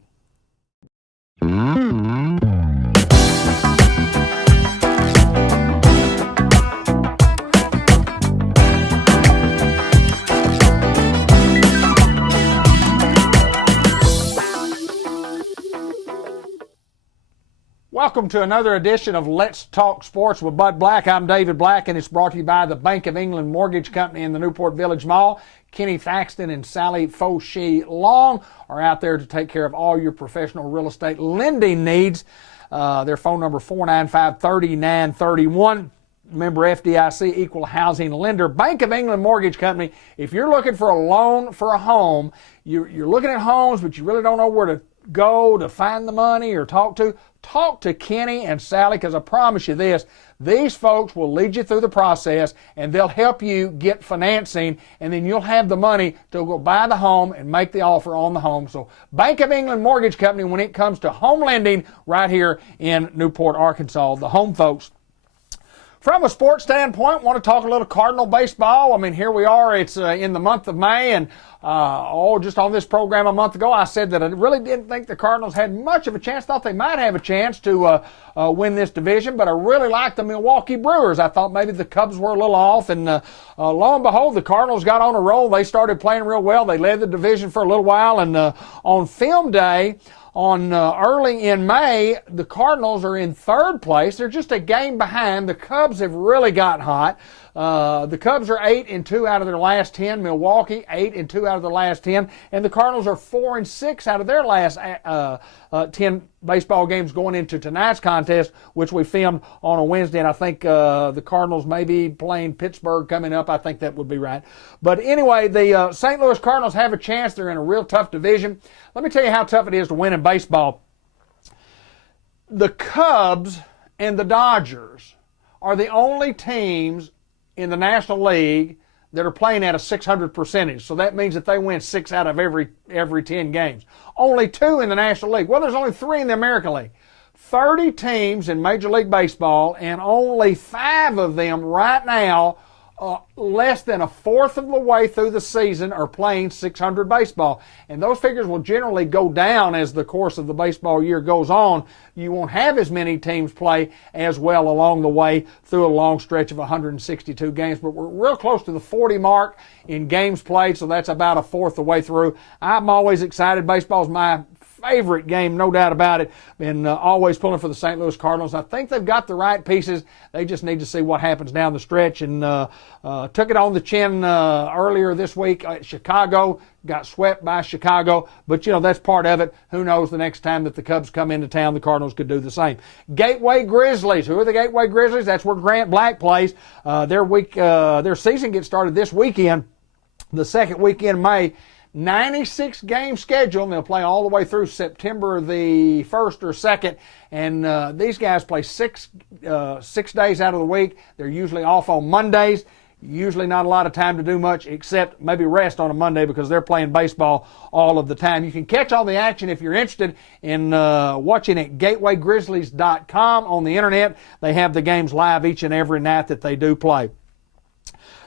Welcome to another edition of Let's Talk Sports with Bud Black. I'm David Black, and it's brought to you by the Bank of England Mortgage Company in the Newport Village Mall. Kenny Thaxton and Sally Fauché Long are out there to take care of all your professional real estate lending needs. Their phone number 495-3931. Member FDIC, equal housing lender. Bank of England Mortgage Company. If you're looking for a loan for a home, you're looking at homes, but you really don't know where to go to find the money or talk to talk to Kenny and Sally, because I promise you this, these folks will lead you through the process and they'll help you get financing, and then you'll have the money to go buy the home and make the offer on the home. So Bank of England Mortgage Company, when it comes to home lending right here in Newport, Arkansas, the home folks. From a sports standpoint, want to talk a little Cardinal baseball. I mean, here we are. It's in the month of May, and just on this program a month ago, I said that I really didn't think the Cardinals had much of a chance. Thought they might have a chance to win this division, but I really liked the Milwaukee Brewers. I thought maybe the Cubs were a little off, and lo and behold, the Cardinals got on a roll. They started playing real well. They led the division for a little while, and on film day, early in May, the Cardinals are in third place. They're just a game behind. The Cubs have really gotten hot. The Cubs are 8-2 out of their last 10. Milwaukee 8-2 out of their last 10, and the Cardinals are 4-6 out of their last 10 baseball games going into tonight's contest, which we filmed on a Wednesday. And I think the Cardinals may be playing Pittsburgh coming up. I think that would be right. But anyway, the St. Louis Cardinals have a chance. They're in a real tough division. Let me tell you how tough it is to win in baseball. The Cubs and the Dodgers are the only teams in the National League that are playing at a 600 percentage. So that means that they win 6 out of every 10 games. Only 2 in the National League. Well, there's only 3 in the American League. 30 teams in Major League Baseball, and only 5 of them right now, less than a fourth of the way through the season, are playing 600 baseball. And those figures will generally go down as the course of the baseball year goes on. You won't have as many teams play as well along the way through a long stretch of 162 games. But we're real close to the 40 mark in games played, so that's about a fourth of the way through. I'm always excited. Baseball's my favorite game, no doubt about it. Been always pulling for the St. Louis Cardinals. I think they've got the right pieces. They just need to see what happens down the stretch. And took it on the chin earlier this week at Chicago. Got swept by Chicago, but that's part of it. Who knows, the next time that the Cubs come into town, the Cardinals could do the same. Gateway Grizzlies. Who are the Gateway Grizzlies? That's where Grant Black plays. Their season gets started this weekend, the second weekend in May. 96 game schedule, and they'll play all the way through September the 1st or 2nd. And these guys play 6 days out of the week. They're usually off on Mondays. Usually not a lot of time to do much except maybe rest on a Monday, because they're playing baseball all of the time. You can catch all the action if you're interested in watching at gatewaygrizzlies.com on the internet. They have the games live each and every night that they do play.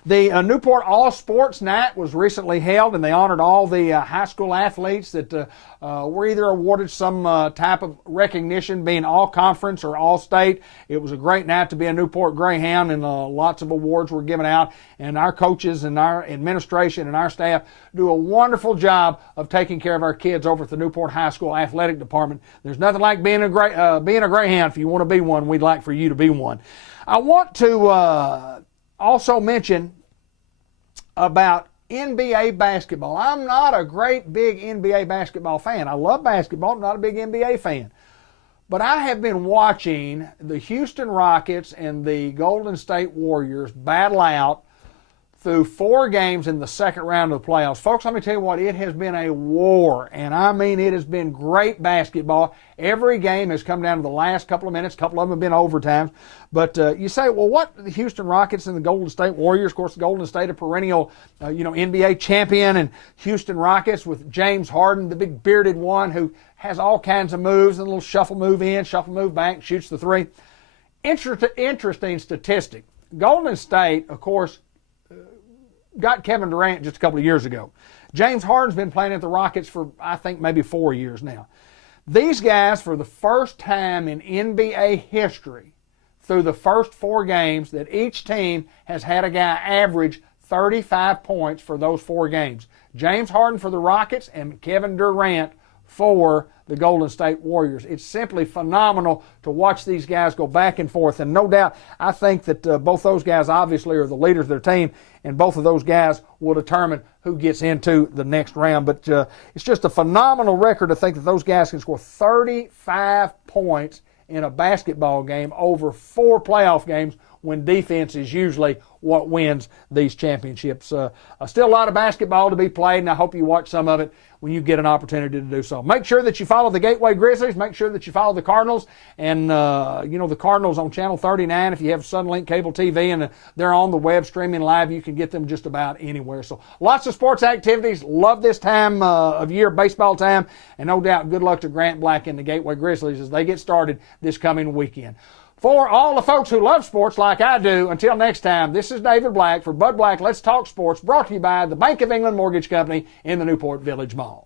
The Newport All Sports Night was recently held, and they honored all the high school athletes that were either awarded some type of recognition, being all conference or all state. It was a great night to be a Newport Greyhound, and lots of awards were given out. And our coaches and our administration and our staff do a wonderful job of taking care of our kids over at the Newport High School Athletic Department. There's nothing like being a Greyhound. If you want to be one, we'd like for you to be one. I want to also mention about NBA basketball. I'm not a great big NBA basketball fan. I love basketball. I'm not a big NBA fan. But I have been watching the Houston Rockets and the Golden State Warriors battle out through 4 games in the second round of the playoffs. Folks, let me tell you what, it has been a war, and I mean it has been great basketball. Every game has come down to the last couple of minutes. A couple of them have been overtimes. But you say, well, what, the Houston Rockets and the Golden State Warriors? Of course, the Golden State, a perennial NBA champion, and Houston Rockets with James Harden, the big bearded one who has all kinds of moves, and a little shuffle move in, shuffle move back, shoots the 3. Interesting statistic. Golden State, of course, got Kevin Durant just a couple of years ago. James Harden's been playing at the Rockets for, I think, maybe 4 years now. These guys, for the first time in NBA history, through the first 4 games, that each team has had a guy average 35 points for those 4 games. James Harden for the Rockets and Kevin Durant for the Golden State Warriors. It's simply phenomenal to watch these guys go back and forth. And no doubt, I think that both those guys obviously are the leaders of their team, and both of those guys will determine who gets into the next round. But it's just a phenomenal record to think that those guys can score 35 points in a basketball game over 4 playoff games when defense is usually what wins these championships. Still a lot of basketball to be played, and I hope you watch some of it when you get an opportunity to do so. Make sure that you follow the Gateway Grizzlies. Make sure that you follow the Cardinals. And, the Cardinals on Channel 39, if you have Sunlink Cable TV and they're on the web streaming live, you can get them just about anywhere. So lots of sports activities. Love this time of year, baseball time. And no doubt, good luck to Grant Black and the Gateway Grizzlies as they get started this coming weekend. For all the folks who love sports like I do, until next time, this is David Black for Bud Black Let's Talk Sports, brought to you by the Bank of England Mortgage Company in the Newport Village Mall.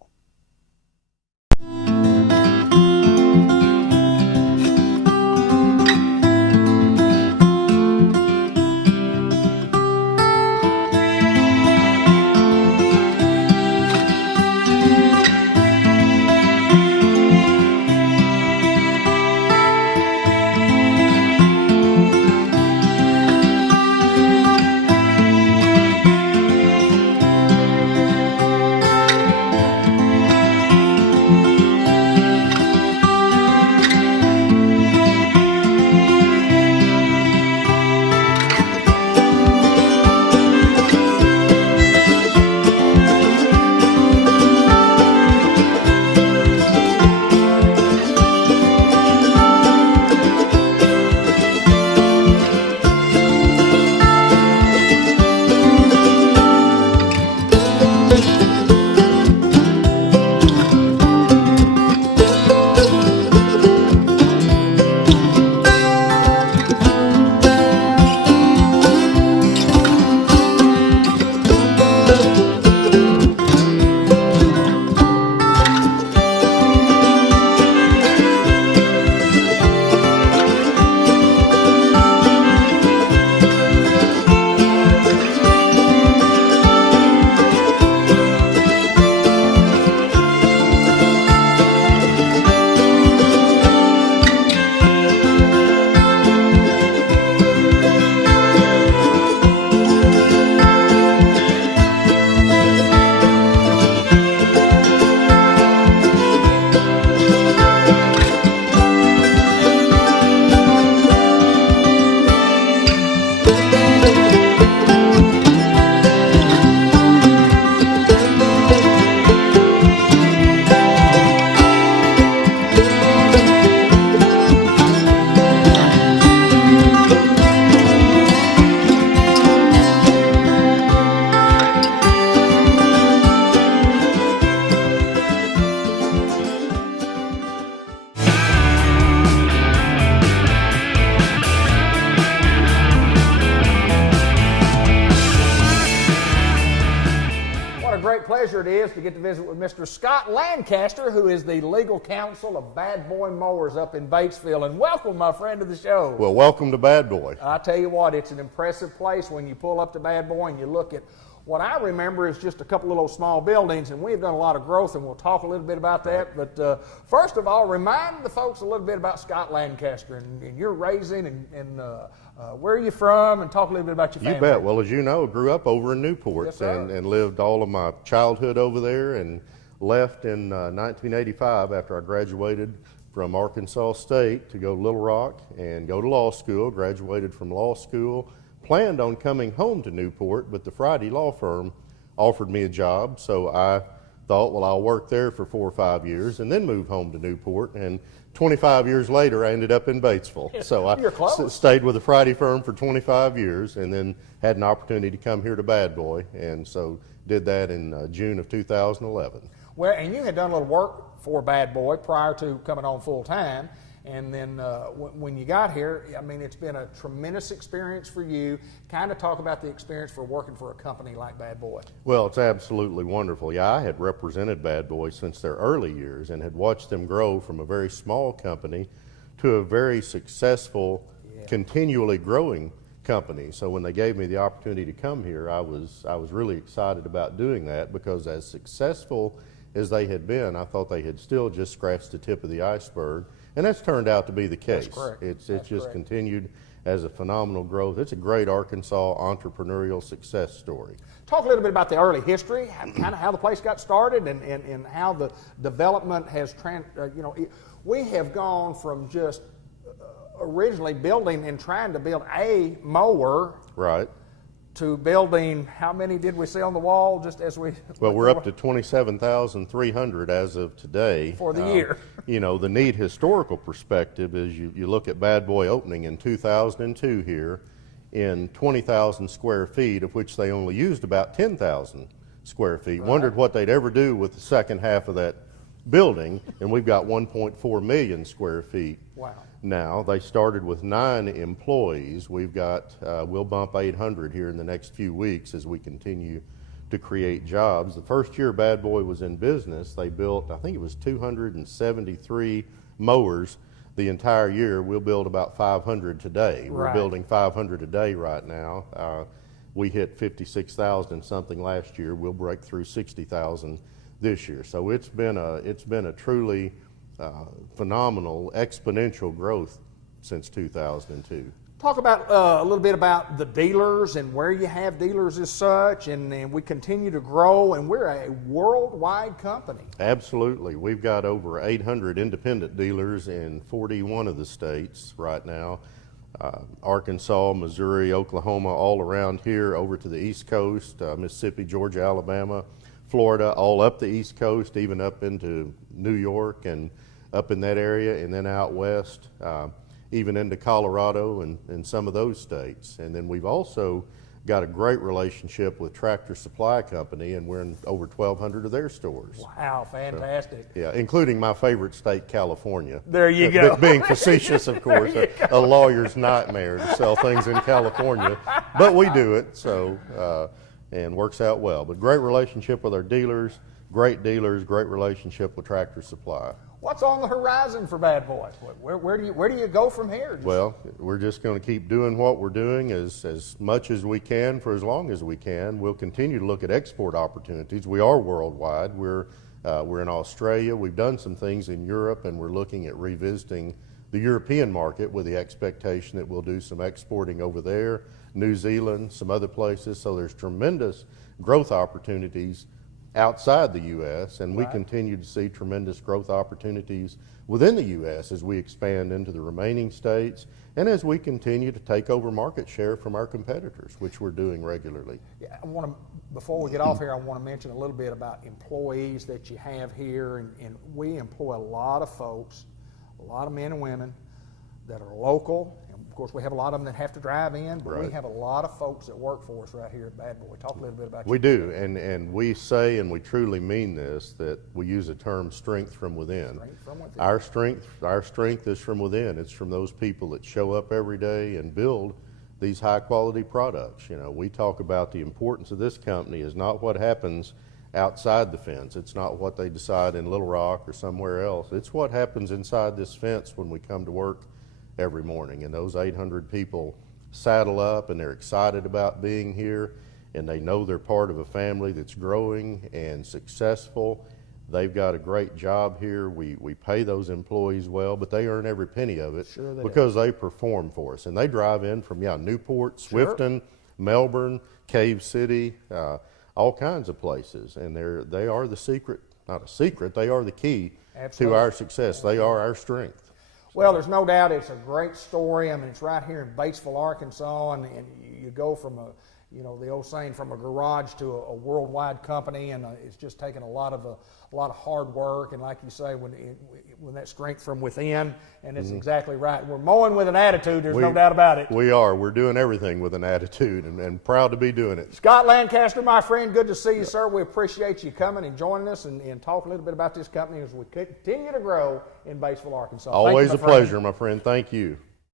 Pleasure it is to get to visit with Mr. Scott Lancaster, who is the legal counsel of Bad Boy Mowers up in Batesville. And welcome, my friend, to the show. Well, welcome to Bad Boy. I tell you what, it's an impressive place when you pull up to Bad Boy and you look at what I remember is just a couple of little small buildings, and we've done a lot of growth, and we'll talk a little bit about that. But first of all, remind the folks a little bit about Scott Lancaster and your raising and where are you from, and talk a little bit about your family. You bet. Well, as you know, I grew up over in Newport. Yes, sir. and lived all of my childhood over there, and left in 1985 after I graduated from Arkansas State to go to Little Rock and go to law school. Graduated from law school. Planned on coming home to Newport, but the Friday law firm offered me a job, so I thought, well, I'll work there for 4 or 5 years and then move home to Newport. And 25 years later, I ended up in Batesville. So I stayed with the Friday firm for 25 years and then had an opportunity to come here to Bad Boy, and so did that in June of 2011. Well, and you had done a little work for Bad Boy prior to coming on full time. And then when you got here, I mean, it's been a tremendous experience for you. Kind of talk about the experience for working for a company like Bad Boy. Well, it's absolutely wonderful. Yeah, I had represented Bad Boy since their early years and had watched them grow from a very small company to a very successful, continually growing company. So when they gave me the opportunity to come here, I was really excited about doing that, because as successful as they had been, I thought they had still just scratched the tip of the iceberg. And that's turned out to be the case. That's correct. It's just continued as a phenomenal growth. It's a great Arkansas entrepreneurial success story. Talk a little bit about the early history, kind of how the place got started, and how the development has we have gone from just originally building and trying to build a mower Right. to building, how many did we see on the wall just as we... Well, we're up to 27,300 as of today. For the year. You know, the neat historical perspective is you look at Bad Boy opening in 2002 here in 20,000 square feet, of which they only used about 10,000 square feet. Right. Wondered what they'd ever do with the second half of that building, and we've got 1.4 million square feet. Wow. Now, they started with 9 employees. We've got, we'll bump 800 here in the next few weeks as we continue to create jobs. The first year Bad Boy was in business, they built, I think it was 273 mowers the entire year. We'll build about 500 today. We're Right. building 500 a day right now. We hit 56,000 something last year. We'll break through 60,000 this year. So it's been a truly phenomenal exponential growth since 2002. Talk about a little bit about the dealers and where you have dealers as such, and we continue to grow, and we're a worldwide company. Absolutely. We've got over 800 independent dealers in 41 of the states right now. Arkansas, Missouri, Oklahoma, all around here, over to the East Coast, Mississippi, Georgia, Alabama, Florida, all up the East Coast, even up into New York and up in that area, and then out west, even into Colorado and some of those states. And then we've also got a great relationship with Tractor Supply Company, and we're in over 1,200 of their stores. Wow, fantastic. So, yeah, including my favorite state, California. There you go. Being facetious, of course, a lawyer's nightmare to sell things in California, but we do it, so, and works out well. But great relationship with our dealers, great relationship with Tractor Supply. What's on the horizon for Bad Boy? Where do you go from here? Well, we're just going to keep doing what we're doing as much as we can for as long as we can. We'll continue to look at export opportunities. We are worldwide. We're in Australia. We've done some things in Europe, and we're looking at revisiting the European market with the expectation that we'll do some exporting over there, New Zealand, some other places. So there's tremendous growth opportunities outside the U.S., and we continue to see tremendous growth opportunities within the U.S. as we expand into the remaining states and as we continue to take over market share from our competitors, which we're doing regularly. Yeah, before we get off here, I want to mention a little bit about employees that you have here, and we employ a lot of folks, a lot of men and women that are local. Of course, we have a lot of them that have to drive in, but we have a lot of folks that work for us right here at Bad Boy. Talk a little bit about We do, and we say, and we truly mean this, that we use the term strength from within. Strength from within. Our strength is from within. It's from those people that show up every day and build these high quality products. You know, we talk about the importance of this company is not what happens outside the fence. It's not what they decide in Little Rock or somewhere else. It's what happens inside this fence when we come to work every morning. And those 800 people saddle up and they're excited about being here, and they know they're part of a family that's growing and successful. They've got a great job here. We pay those employees well, but they earn every penny of it because they perform for us. And they drive in from Newport, Swifton, Melbourne, Cave City, all kinds of places. And they are the secret, not a secret, they are the key to our success. They are our strength. Well, there's no doubt it's a great story. I mean, it's right here in Batesville, Arkansas, and you go from the old saying, from a garage to a worldwide company, and it's just taken a lot of hard work, and like you say, when that strength from within, and it's exactly right. We're mowing with an attitude. There's no doubt about it. We are. We're doing everything with an attitude, and proud to be doing it. Scott Lancaster, my friend, good to see you, sir. We appreciate you coming and joining us and talk a little bit about this company as we continue to grow in Batesville, Arkansas. Always a pleasure, my friend. Thank you.